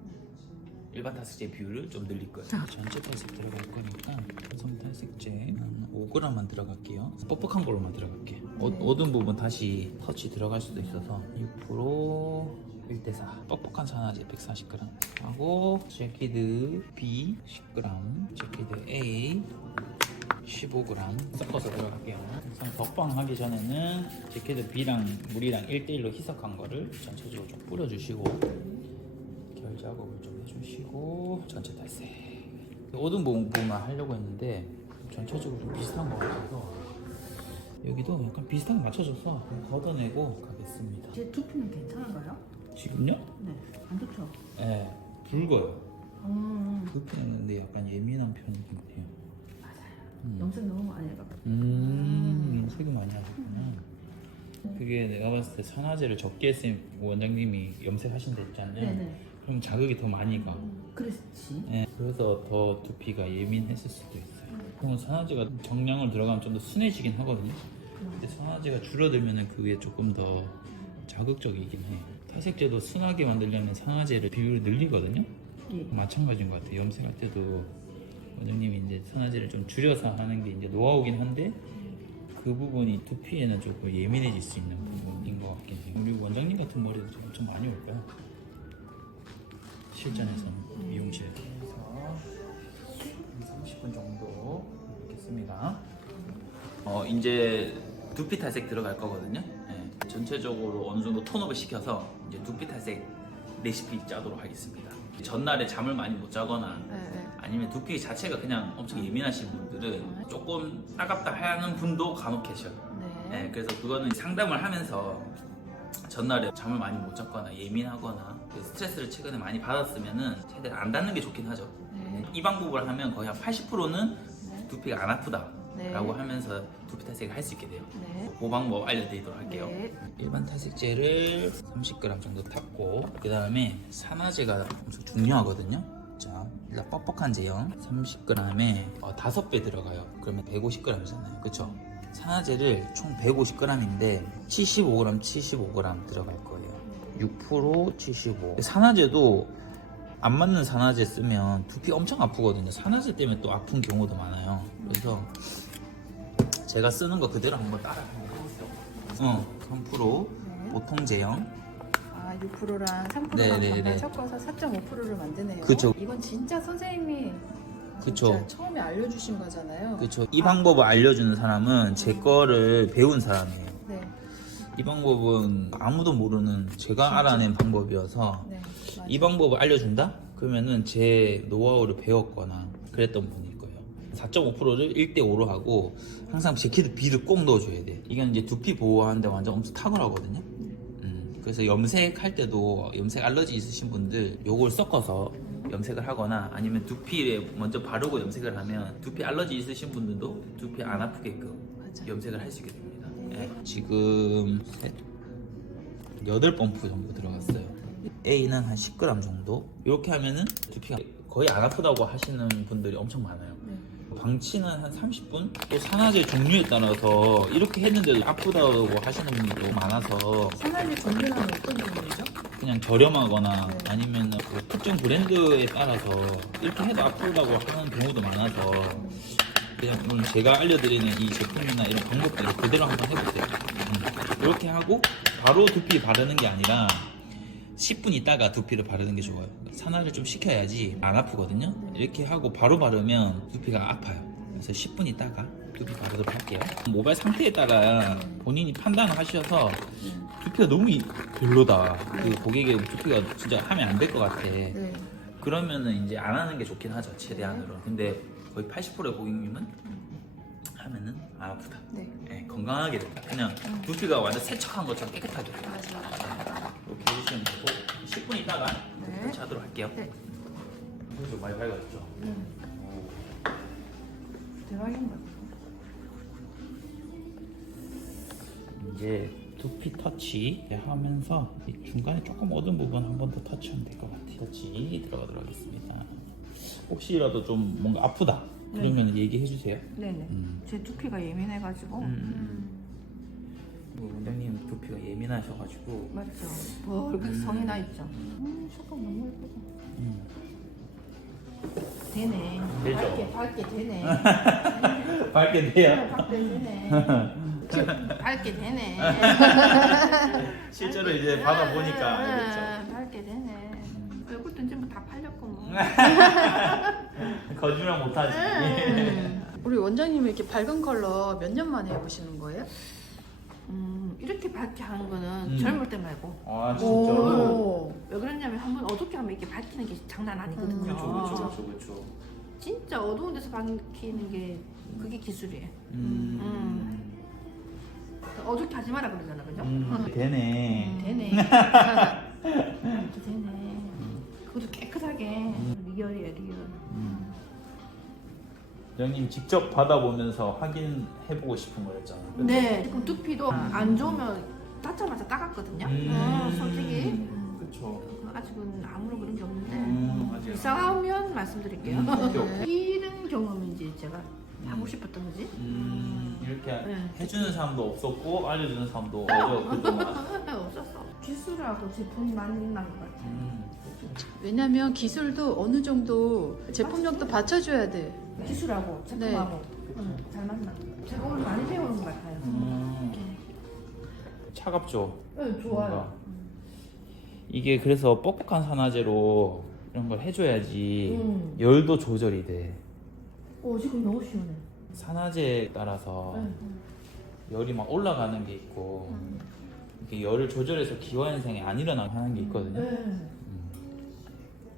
일반 탈색제 비율을 좀 늘릴 거예요. 전체 탈색 들어갈 거니까 산성 탈색제 한 5g만 들어갈게요. 뻑뻑한 걸로만 들어갈게요. 어두운 부분 다시 터치 들어갈 수도 있어서 6% 1대4 뻑뻑한 산화제 140g 하고 제키드 B 10g 제키드 A 15g 섞어서 들어갈게요. 우선 덕방 하기 전에는 제키드 B랑 물이랑 1대1로 희석한 거를 전체적으로 좀 뿌려주시고 결 작업을 좀 해주시고 전체 탈색. 어두운 부분만 하려고 했는데 전체적으로 좀 비슷한 것 같아서 여기도 약간 비슷하게 맞춰줘서 걷어내고 가겠습니다. 제 두피는 괜찮은가요? 지금요? 네. 안 좋죠? 네, 붉어요. 음. 두피는 근데 약간 예민한 편이긴 해요. 맞아요. 염색 너무 많이 해가지고. 염색을 많이 하셨구나. 그게 내가 봤을 때 산화제를 적게 했으면 원장님이 염색하신다 했잖아요. 네네. 그럼 자극이 더 많이 가. 그렇지. 네, 그래서 더 두피가 예민했을 수도 있어요. 그러면 산화제가 정량을 들어가면 좀 더 순해지긴 하거든요. 근데 산화제가 줄어들면 그게 조금 더 자극적이긴 해요. 탈색제도 순하게 만들려면 산화제를 비율을 늘리거든요. 예. 마찬가지인 것 같아요. 염색할 때도 원장님이 이제 산화제를 좀 줄여서 하는 게 이제 노하우긴 한데 그 부분이 두피에는 조금 예민해질 수 있는 부분인 것 같긴 해요. 우리 원장님 같은 머리도 좀 엄청 많이 올까요? 실전에서 미용실에서 30분 정도 있겠습니다. 이제 두피 탈색 들어갈 거거든요. 네, 전체적으로 어느 정도 톤업을 시켜서 이제 두피 탈색 레시피 짜도록 하겠습니다. 전날에 잠을 많이 못 자거나 네. 아니면 두피 자체가 그냥 엄청 예민하신 분들은 조금 따갑다 하는 분도 간혹 계셔요. 네. 네, 그래서 그거는 상담을 하면서 전날에 잠을 많이 못 잤거나 예민하거나 스트레스를 최근에 많이 받았으면은 최대한 안 닿는 게 좋긴 하죠. 네. 이 방법을 하면 거의 한 80%는 두피가 안 아프다라고 네. 하면서 두피 탈색을 할 수 있게 돼요. 네. 그 방법 알려드리도록 할게요. 네. 일반 탈색제를 30g 정도 탔고 그 다음에 산화제가 엄청 중요하거든요. 자, 일단 뻑뻑한 제형 30g에 5배 들어가요. 그러면 150g이잖아요. 그쵸? 산화제를 총 150g인데 75g, 75g 들어갈 거예요. 6% 75. 산화제도 안 맞는 산화제 쓰면 두피 엄청 아프거든요. 산화제 때문에 또 아픈 경우도 많아요. 그래서 제가 쓰는 거 그대로 한번 따라 해보세요. 3% 보통 제형. 아, 6%랑 3%랑 네네네. 반반 섞어서 4.5%를 만드네요. 그쵸. 이건 진짜 선생님이 그쵸. 진짜 처음에 알려주신 거잖아요. 그렇죠. 이 방법을 알려주는 사람은 제 거를 배운 사람이에요. 네. 이 방법은 아무도 모르는 제가 알아낸 방법이어서 네. 맞아요. 이 방법을 알려준다? 그러면은 제 노하우를 배웠거나 그랬던 분일 거예요. 4.5%를 1대5로 하고 항상 제키드 B를 꼭 넣어줘야 돼. 이건 이제 두피 보호하는데 완전 엄청 탁월하거든요. 그래서 염색할 때도 염색 알러지 있으신 분들 요걸 섞어서 염색을 하거나 아니면 두피에 먼저 바르고 염색을 하면 두피 알러지 있으신 분들도 두피 안 아프게끔 맞아요. 염색을 할 수 있게 됩니다. 네. 지금 8펌프 정도 들어갔어요. A는 한 10g 정도. 이렇게 하면은 두피가 거의 안 아프다고 하시는 분들이 엄청 많아요. 방치는 한 30분? 또 산화제 종류에 따라서 이렇게 했는데도 아프다고 하시는 분들도 많아서 산화제 종류는 어떤 종류죠? 그냥 저렴하거나 네. 아니면 뭐 특정 브랜드에 따라서 이렇게 해도 아프다고 하는 경우도 많아서 그냥 오늘 제가 알려드리는 이 제품이나 이런 방법들을 그대로 한번 해보세요. 이렇게 하고 바로 두피 바르는 게 아니라 10분 있다가 두피를 바르는 게 좋아요. 산화를 좀 시켜야지 안 아프거든요. 이렇게 하고 바로 바르면 두피가 아파요. 그래서 10분 있다가 두피 바르도록 할게요. 모발 상태에 따라 본인이 판단을 하셔서 두피가 너무 별로다. 그 고객의 두피가 진짜 하면 안 될 것 같아. 네. 그러면은 이제 안 하는 게 좋긴 하죠, 최대한으로. 근데 거의 80%의 고객님은 하면은 안 아프다. 네. 네, 건강하게 된다. 그냥 두피가 완전 세척한 것처럼 깨끗하게. 맞아. 이렇게 해주시면 되고 10분 있다가 네. 같이 하도록 할게요. 네. 좀 많이 밝아졌죠? 대박인 것 이제 두피 터치 하면서 이 중간에 조금 어두운 부분 한 번 더 터치하면 될 것 같아요. 터치 들어가도록 하겠습니다. 혹시라도 좀 뭔가 아프다 그러면 얘기해 주세요. 네네. 제 두피가 예민해가지고. 원장님 두피가 예민하셔가지고 맞죠. 벌겋게 성이 나 있죠. 색깔 너무 예쁘다. 되네. 되죠. 밝게 되네. 밝게 돼요. 밝게 되네. 밝게 되네. 실제로 이제 받아보니까 알겠죠. 밝게 되네. 얼굴도 이제 뭐 다 팔렸고 뭐. 거짓말 못하지. 우리 원장님이 이렇게 밝은 컬러 몇 년 만에 해보시는 거예요? 이렇게 밝게 하는 거는 젊을 때 말고. 아 오. 왜 그러냐면 한번 어둡게 하면 이렇게 밝히는 게 장난 아니거든요. 그렇죠. 진짜 어두운 데서 밝히는 게 그게 기술이에요. 어둡게 하지 마라 그러잖아, 그죠? 되네. 되네. 되네. 그것도 깨끗하게. 리얼이에요, 리얼. 원장님 직접 받아보면서 확인해보고 싶은 거였잖아요. 네, 지금 두피도 안 좋으면 닿자마자 따갑거든요. 솔직히. 그렇죠. 아직은 아무런 그런 게 없는데 이상하면 말씀드릴게요. 이런 경험인지 제가 하고 싶었던 거지. 이렇게 네. 해주는 사람도 없었고 알려주는 사람도 없었고 그동안. 없었어. 기술하고 제품이 만난 것 같아. 왜냐면 기술도 어느 정도 제품력도 받쳐줘야 돼. 기술하고 제품하고 잘 만나. 제가 오늘 많이 배우는 것 같아요. 차갑죠. 네, 좋아요. 뭔가. 이게 그래서 뻑뻑한 산화제로 이런 걸 해줘야지 열도 조절이 돼. 지금 너무 시원해. 산화제에 따라서 열이 막 올라가는 게 있고 이렇게 열을 조절해서 기화현상이 안 일어나게 하는 게 있거든요.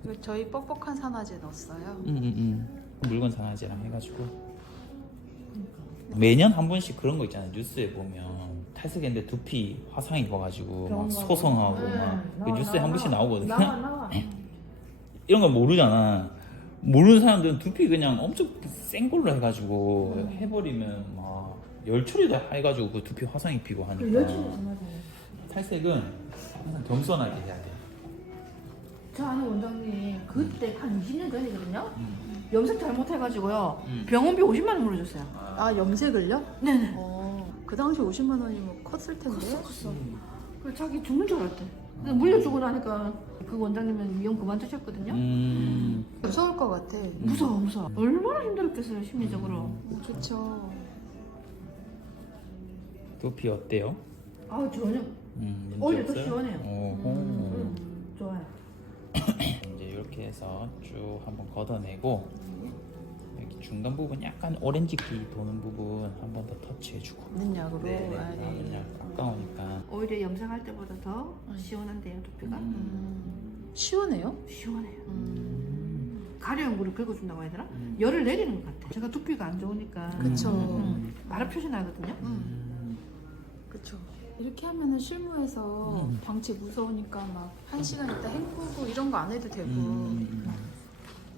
그리고 저희 뻑뻑한 산화제 넣었어요. 묽은 산화제랑 해가지고 매년 한 번씩 그런 거 있잖아요. 뉴스에 보면 탈색했는데 두피 화상 입어가지고 막 소송하고 막 그 뉴스에 한 번씩 나오거든요. 나와. 이런 걸 모르잖아. 모르는 사람들은 두피 그냥 엄청 센 걸로 해가지고 해버리면 막 열처리도 해가지고 그 두피 화상 입히고 하니까 탈색은 항상 겸손하게 해야 돼. 저 아는 원장님 그때 한 20년 전이거든요. 염색 잘못해가지고요. 병원비 50만 원 물어줬어요. 아 염색을요? 네네. 그 당시 50만 원이면 컸을 텐데. 컸어. 그래서 자기 죽는 줄 알았대. 근데 물려주고 나니까 그 원장님은 미용 그만두셨거든요. 무서울 것 같아. 무서워. 얼마나 힘들었겠어요 심리적으로. 그렇죠. 두피 어때요? 아 전혀. 문제 오히려 더 없어요? 시원해요. 오호. 좋아요. 이제 이렇게 해서 쭉 한번 걷어내고 여기 중간 부분 약간 오렌지기 도는 부분 한 번 더 터치해주고. 있는 약으로. 네네. 아, 네. 그냥 아까우니까. 오히려 염색할 때보다 더 시원한데요 두피가. 시원해요? 시원해요. 가려운 물을 긁어준다고 해야 되나? 열을 내리는 것 같아. 제가 두피가 안 좋으니까. 그쵸. 마른 표시 나거든요. 그쵸. 이렇게 하면은 실무에서 방치 무서우니까 막 1시간 있다 헹구고 이런 거 안 해도 되고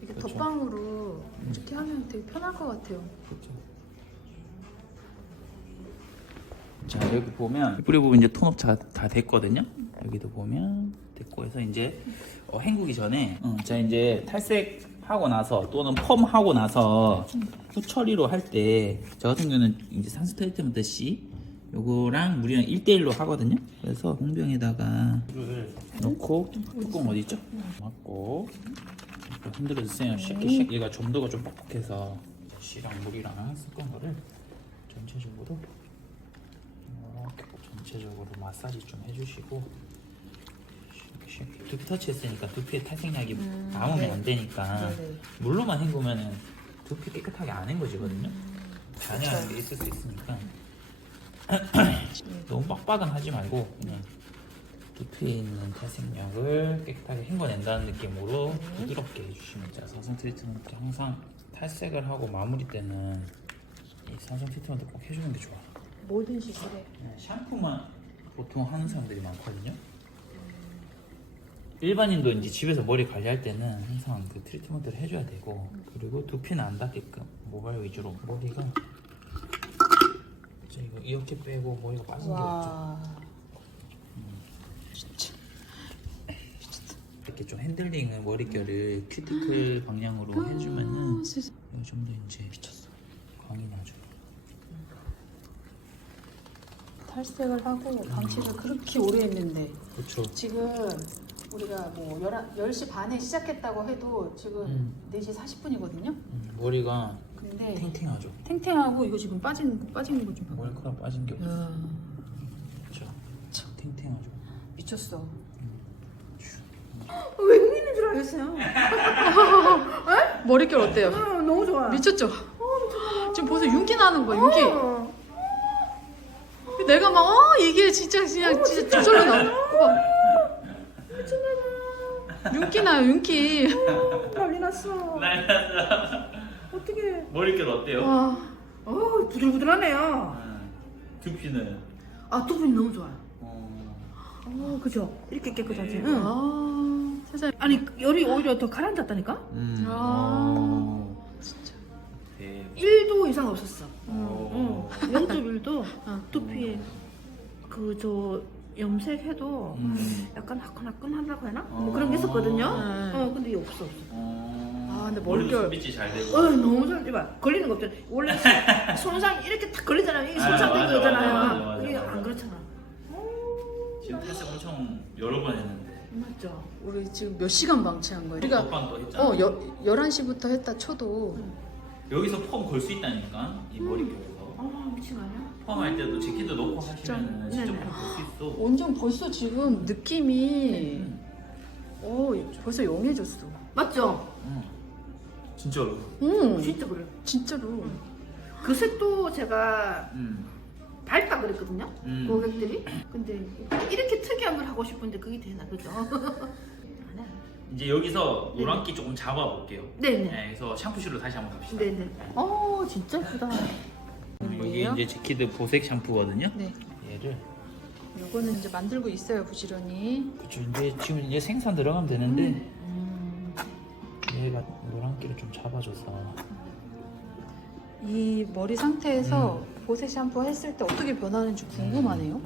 이게 그쵸. 덧방으로 이렇게 하면 되게 편할 것 같아요. 그렇죠. 자 여기 보면 뿌리 부분 이제 톤업 다 됐거든요. 여기도 보면 됐고 해서 이제 헹구기 전에 자 이제 탈색하고 나서 또는 펌 하고 나서 후 처리로 할 때 저 같은 경우는 이제 산수 트리트먼트 C 요거랑 물이랑 1대1로 하거든요. 그래서 공병에다가 물을 넣고 뚜껑 어디 있죠? 맞고 흔들어 주세요. 쉐키 얘가 점도가 좀 뻑뻑해서 씨랑 물이랑 섞은 거를 전체적으로 이렇게 전체적으로 마사지 좀 해주시고 두피 터치했으니까 두피에 탈색약이 남으면 네. 안 되니까 네네. 물로만 헹구면은 두피 깨끗하게 안 헹궈지거든요. 잔여한 게 있을 수 있으니까 너무 빡빡은 하지 말고 그냥 두피에 있는 탈색약을 깨끗하게 헹궈낸다는 느낌으로 부드럽게 해주시면 돼요. 산성 트리트먼트 항상 탈색을 하고 마무리 때는 이 산성 트리트먼트 꼭 해주는 게 좋아요. 모든 시술에 샴푸만 보통 하는 사람들이 많거든요. 일반인도 이제 집에서 머리 관리할 때는 항상 그 트리트먼트를 해줘야 되고, 그리고 두피는 안 닿게끔 모발 위주로 머리가 이제 이거 이렇게 빼고 머리가 빠진 게 없죠. 와. 이렇게 좀 핸들링을 머릿결을 큐티클 방향으로 해주면은 진짜. 이 정도 이제 미쳤어. 광이 나죠. 탈색을 하고 방치를 그렇게 오래 했는데 그렇죠. 지금 우리가 뭐 10시 반에 시작했다고 해도 지금 4시 40분이거든요. 머리가 근데 탱탱하죠. 탱탱하고 이거 지금 빠진 거 좀 봐. 머리카락 빠진 게 없어. 야, 그렇죠. 탱탱하죠. 미쳤어. 외국인인 줄 알겠어요. 머릿결 어때요? 너무 좋아. 미쳤죠? 지금 보세요. 윤기 나는 거야, 윤기. 어. 내가 막 이게 진짜 그냥 진짜 저절로 나와. 윤기 나요, 윤기. 난리 났어. 어떻게? 머릿결 어때요? 와, 부들부들하네요. 두피는 아, 두분이 너무 좋아요. 그죠? 이렇게 깨끗하지. 응. 아, 세상에. 아니, 열이 오히려 더 가라앉았다니까? 아, 진짜. 네. 1도 이상 없었어. 어. 0.1도 두피에 그 염색해도 음. 약간 화끈화끈하다고 해나? 뭐 그런 게 있었거든요. 네. 근데 이게 없어. 아, 근데 머리도 머릿결- 준비치 잘 되고. 너무 잘 봐. 걸리는 거 없잖아. 원래 손상 이렇게 딱 걸리잖아요. 이게 아, 손상된 맞아, 거잖아요. 맞아, 맞아, 이게 맞아. 안 그렇잖아. 지금 탈색 엄청 여러 번 했는데. 맞죠? 우리 지금 몇 시간 방치한 거예요? 우리가 먹방도 했잖아. 11시부터 했다 쳐도 여기서 펌 걸 수 있다니까 이 머릿결에서. 미친 거 아니야? 펌할 때도 재킷도 넣고 하시면 진짜 네네. 펌걸수 있어. 완전 벌써 지금 느낌이 벌써 영해졌어. 맞죠? 응. 진짜로. 진짜 그래. 진짜로. 그 색도 제가 밝다 그랬거든요. 고객들이. 근데 이렇게 특이한 걸 하고 싶은데 그게 되나 그죠? 안 해. 이제 여기서 노란기 조금 잡아볼게요. 네네. 네, 그래서 샴푸실로 다시 한번 갑시다. 네네. 진짜 예쁘다. 이게 뭐예요? 이제 재킷 보색 샴푸거든요. 네. 얘를 요거는 이제 만들고 있어요, 부지런히. 그쵸 이제 지금 이제 생산 들어가면 되는데 얘가 노란기를 좀 잡아줘서 이 머리 상태에서 보색 샴푸 했을 때 어떻게 변하는지 궁금하네요.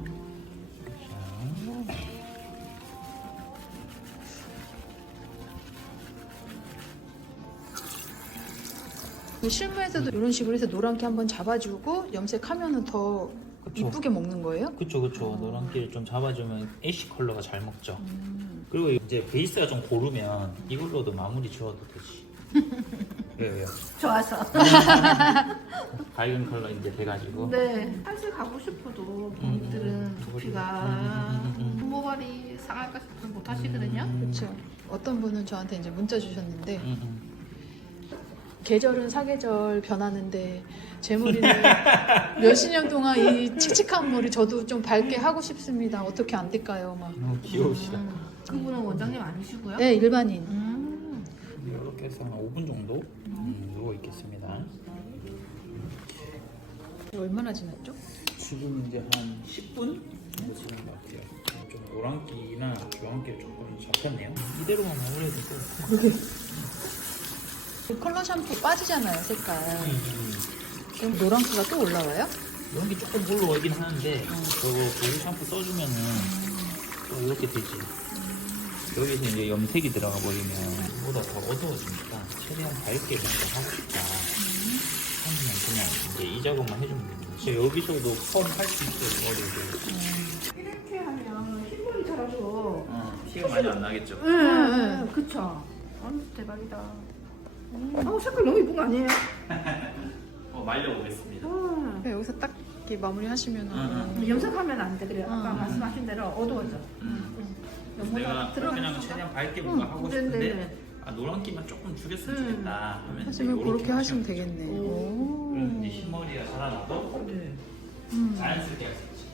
실무에서도 이런 식으로 해서 노란기 한번 잡아주고 염색하면은 더 그쵸. 이쁘게 먹는 거예요? 그쵸 노란기를 좀 잡아주면 애쉬 컬러가 잘 먹죠. 그리고 이제 베이스가 좀 고르면 이걸로도 마무리 지워도 되지. 왜요? 좋아서. 밝은 컬러 이제 돼가지고 네. 탈색 가고 싶어도 본인들은 두피가 모발이 상할까 싶어서 못 하시거든요. 그렇죠. 어떤 분은 저한테 이제 문자 주셨는데 음. 계절은 사계절 변하는데 제 머리는 몇십 년 동안 이 칙칙한 머리 저도 좀 밝게 하고 싶습니다. 어떻게 안 될까요? 막. 너무 귀여우시다. 그분은 원장님 아니시고요? 네, 일반인. 이렇게 해서 한 5분 정도 누워 있겠습니다. 얼마나 지났죠? 지금 이제 한 10분 정도 지난 것 같아요. 좀 노란기나 주황기가 조금 잡혔네요. 이대로만 마무리해도 되고. 그 컬러 샴푸 빠지잖아요, 색깔. 그럼 노란기가 또 올라와요? 노란기 조금 올라오긴 하는데 저거 고유 샴푸 써주면은 또 이렇게 되지. 여기서 이제 염색이 들어가 버리면 보다 더 어두워지니까 최대한 밝게 먼저 하고 싶다 하면 그냥 이제 이 작업만 해주면 됩니다. 제가 여기서도 펌 할 수 있어요. 머리를. 이렇게 하면 흰머리 자라서 피가 많이 안 나겠죠. 네, 그쵸. 대박이다. 색깔 너무 이쁜 거 아니에요? 말려보겠습니다. 여기서 딱 이렇게 마무리 하시면 염색하면 안 돼. 그래. 아까 말씀하신 대로 어두워져. 내가 그냥 최대한 밝게 뭔가 하고 싶은데 네네네. 노란기만 조금 죽였으면 좋겠다 하면 하시면 이렇게 그렇게 하시면 하시면 되겠네. 되죠. 오. 그럼 이제 흰머리가 자라나도 네. 자연스럽게 할 수 있지.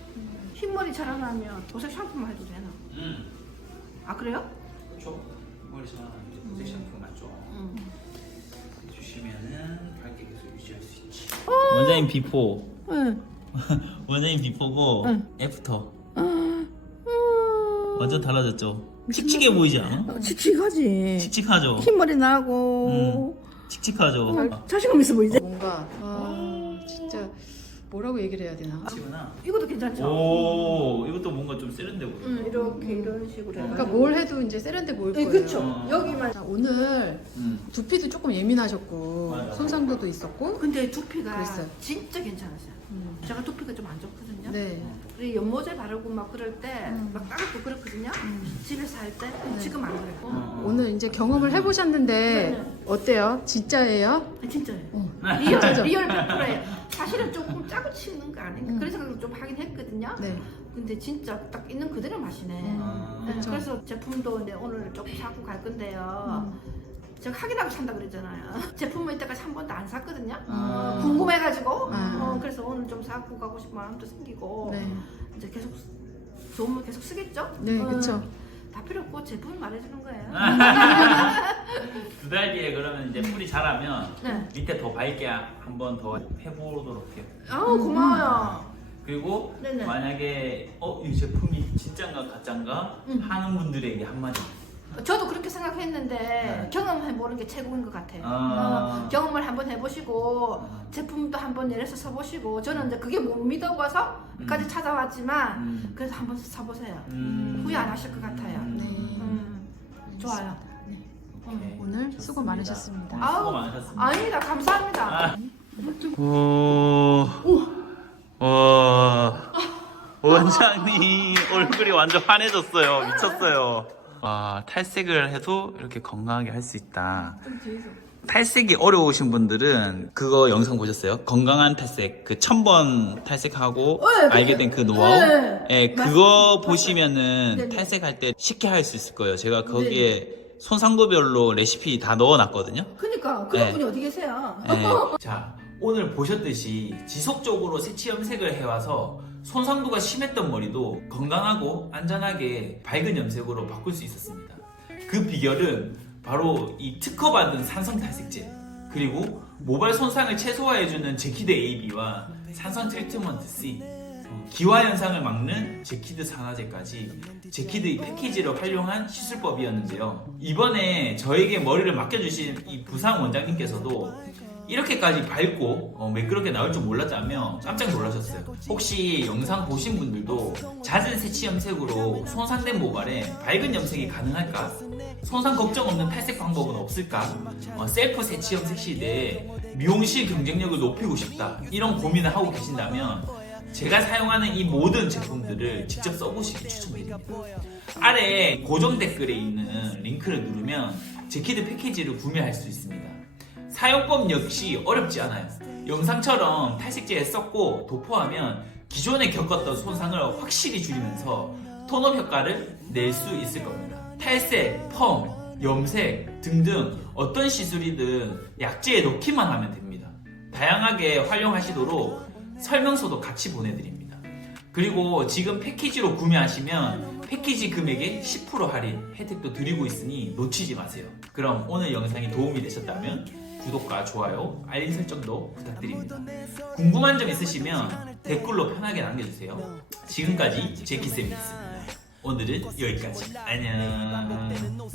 흰머리 자라나면 도색 샴푸만 해도 되나? 아 그래요? 그렇죠. 흰머리 자라나면 도색 샴푸만 좀 해주시면은 밝게 계속 유지할 수 있지. 원장님 비포. 원장님 비포고 애프터. 완전 달라졌죠. 칙칙해 보이지 않아? 칙칙하지. 칙칙하죠. 흰머리 나고 칙칙하죠. 자신감 있어 보이지? 뭔가 진짜 뭐라고 얘기를 해야 되나? 치구나. 이것도 괜찮죠? 오, 이것도 뭔가 좀 세련돼 보여. 이렇게 이런 식으로. 그러니까 뭘 해도 이제 세련돼 보일 네, 거예요. 그렇죠. 여기만. 자, 오늘 두피도 조금 예민하셨고 맞아. 손상도도 있었고 근데 두피가 그랬어요. 진짜 괜찮았어요. 제가 두피가 좀 안 좋거든요. 네. 우리 연모제 바르고 막 그럴 때 막 따갑고 그렇거든요. 집에서 할 때 지금 안 그래요. 오늘 이제 경험을 해보셨는데 네. 어때요? 진짜예요? 진짜예요. 진짜죠? 리얼 100%예요. 사실은 조금 짜고 치는 거 아닌가 그런 생각을 좀 하긴 했거든요. 네. 근데 진짜 딱 있는 그대로 마시네. 네, 그렇죠. 그래서 제품도 이제 오늘 조금 사고 갈 건데요. 제가 확인하고 산다 그랬잖아요. 제품은 이때까지 한 번도 안 샀거든요. 궁금해가지고. 그래서 오늘 좀 사고 가고 싶은 마음도 생기고. 네. 이제 계속 좋으면 계속 쓰겠죠? 네, 그렇죠. 다 필요 없고 제품을 말해주는 거예요. 2달 뒤에 그러면 이제 풀이 자라면 네. 밑에 더 밝게 한 번 더 해보도록 해요. 아우 고마워요. 그리고 네네. 만약에 이 제품이 진짠가 가짠가 하는 분들에게 한마디. 저도 그렇게 생각했는데 네. 경험해보는 게 최고인 것 같아요. 아. 경험을 한번 해보시고 제품도 한번 내려서 써보시고 저는 이제 그게 못 믿어봐서까지 찾아왔지만 그래서 한번 써보세요. 후회 안 하실 것 같아요. 네. 좋아요. 오늘 수고 많으셨습니다. 오늘 수고 많으셨습니다. 아니다 감사합니다. 원장님 얼굴이 완전 환해졌어요. 미쳤어요. 와, 탈색을 해도 이렇게 건강하게 할 수 있다. 탈색이 어려우신 분들은 그거 영상 보셨어요? 건강한 탈색, 그 1000번 탈색하고 알게 된 그 노하우? 예, 그거 보시면은 네네. 탈색할 때 쉽게 할 수 있을 거예요. 제가 거기에 손상도별로 레시피 다 넣어놨거든요. 그러니까 그런 네. 분이 어디 계세요? 자, 오늘 보셨듯이 지속적으로 색치 염색을 해와서 손상도가 심했던 머리도 건강하고 안전하게 밝은 염색으로 바꿀 수 있었습니다. 그 비결은 바로 이 특허받은 산성 탈색제, 그리고 모발 손상을 최소화해주는 제키드 AB와 산성 트리트먼트 C, 기화 현상을 막는 제키드 산화제까지 제키드의 패키지를 활용한 시술법이었는데요. 이번에 저에게 머리를 맡겨주신 이 부상 원장님께서도 이렇게까지 밝고 매끄럽게 나올 줄 몰랐다며 깜짝 놀라셨어요. 혹시 영상 보신 분들도 잦은 색치 염색으로 손상된 모발에 밝은 염색이 가능할까? 손상 걱정 없는 탈색 방법은 없을까? 셀프 색치 염색 시대에 미용실 경쟁력을 높이고 싶다, 이런 고민을 하고 계신다면 제가 사용하는 이 모든 제품들을 직접 써보시기 추천드립니다. 아래 고정 댓글에 있는 링크를 누르면 제키드 패키지를 구매할 수 있습니다. 사용법 역시 어렵지 않아요. 영상처럼 탈색제에 썼고 도포하면 기존에 겪었던 손상을 확실히 줄이면서 톤업 효과를 낼 수 있을 겁니다. 탈색, 펌, 염색 등등 어떤 시술이든 약재에 넣기만 하면 됩니다. 다양하게 활용하시도록 설명서도 같이 보내드립니다. 그리고 지금 패키지로 구매하시면 패키지 금액의 10% 할인 혜택도 드리고 있으니 놓치지 마세요. 그럼 오늘 영상이 도움이 되셨다면 구독과 좋아요, 알림 설정도 부탁드립니다. 궁금한 점 있으시면 댓글로 편하게 남겨주세요. 지금까지 제키쌤이었습니다. 오늘은 여기까지. 안녕.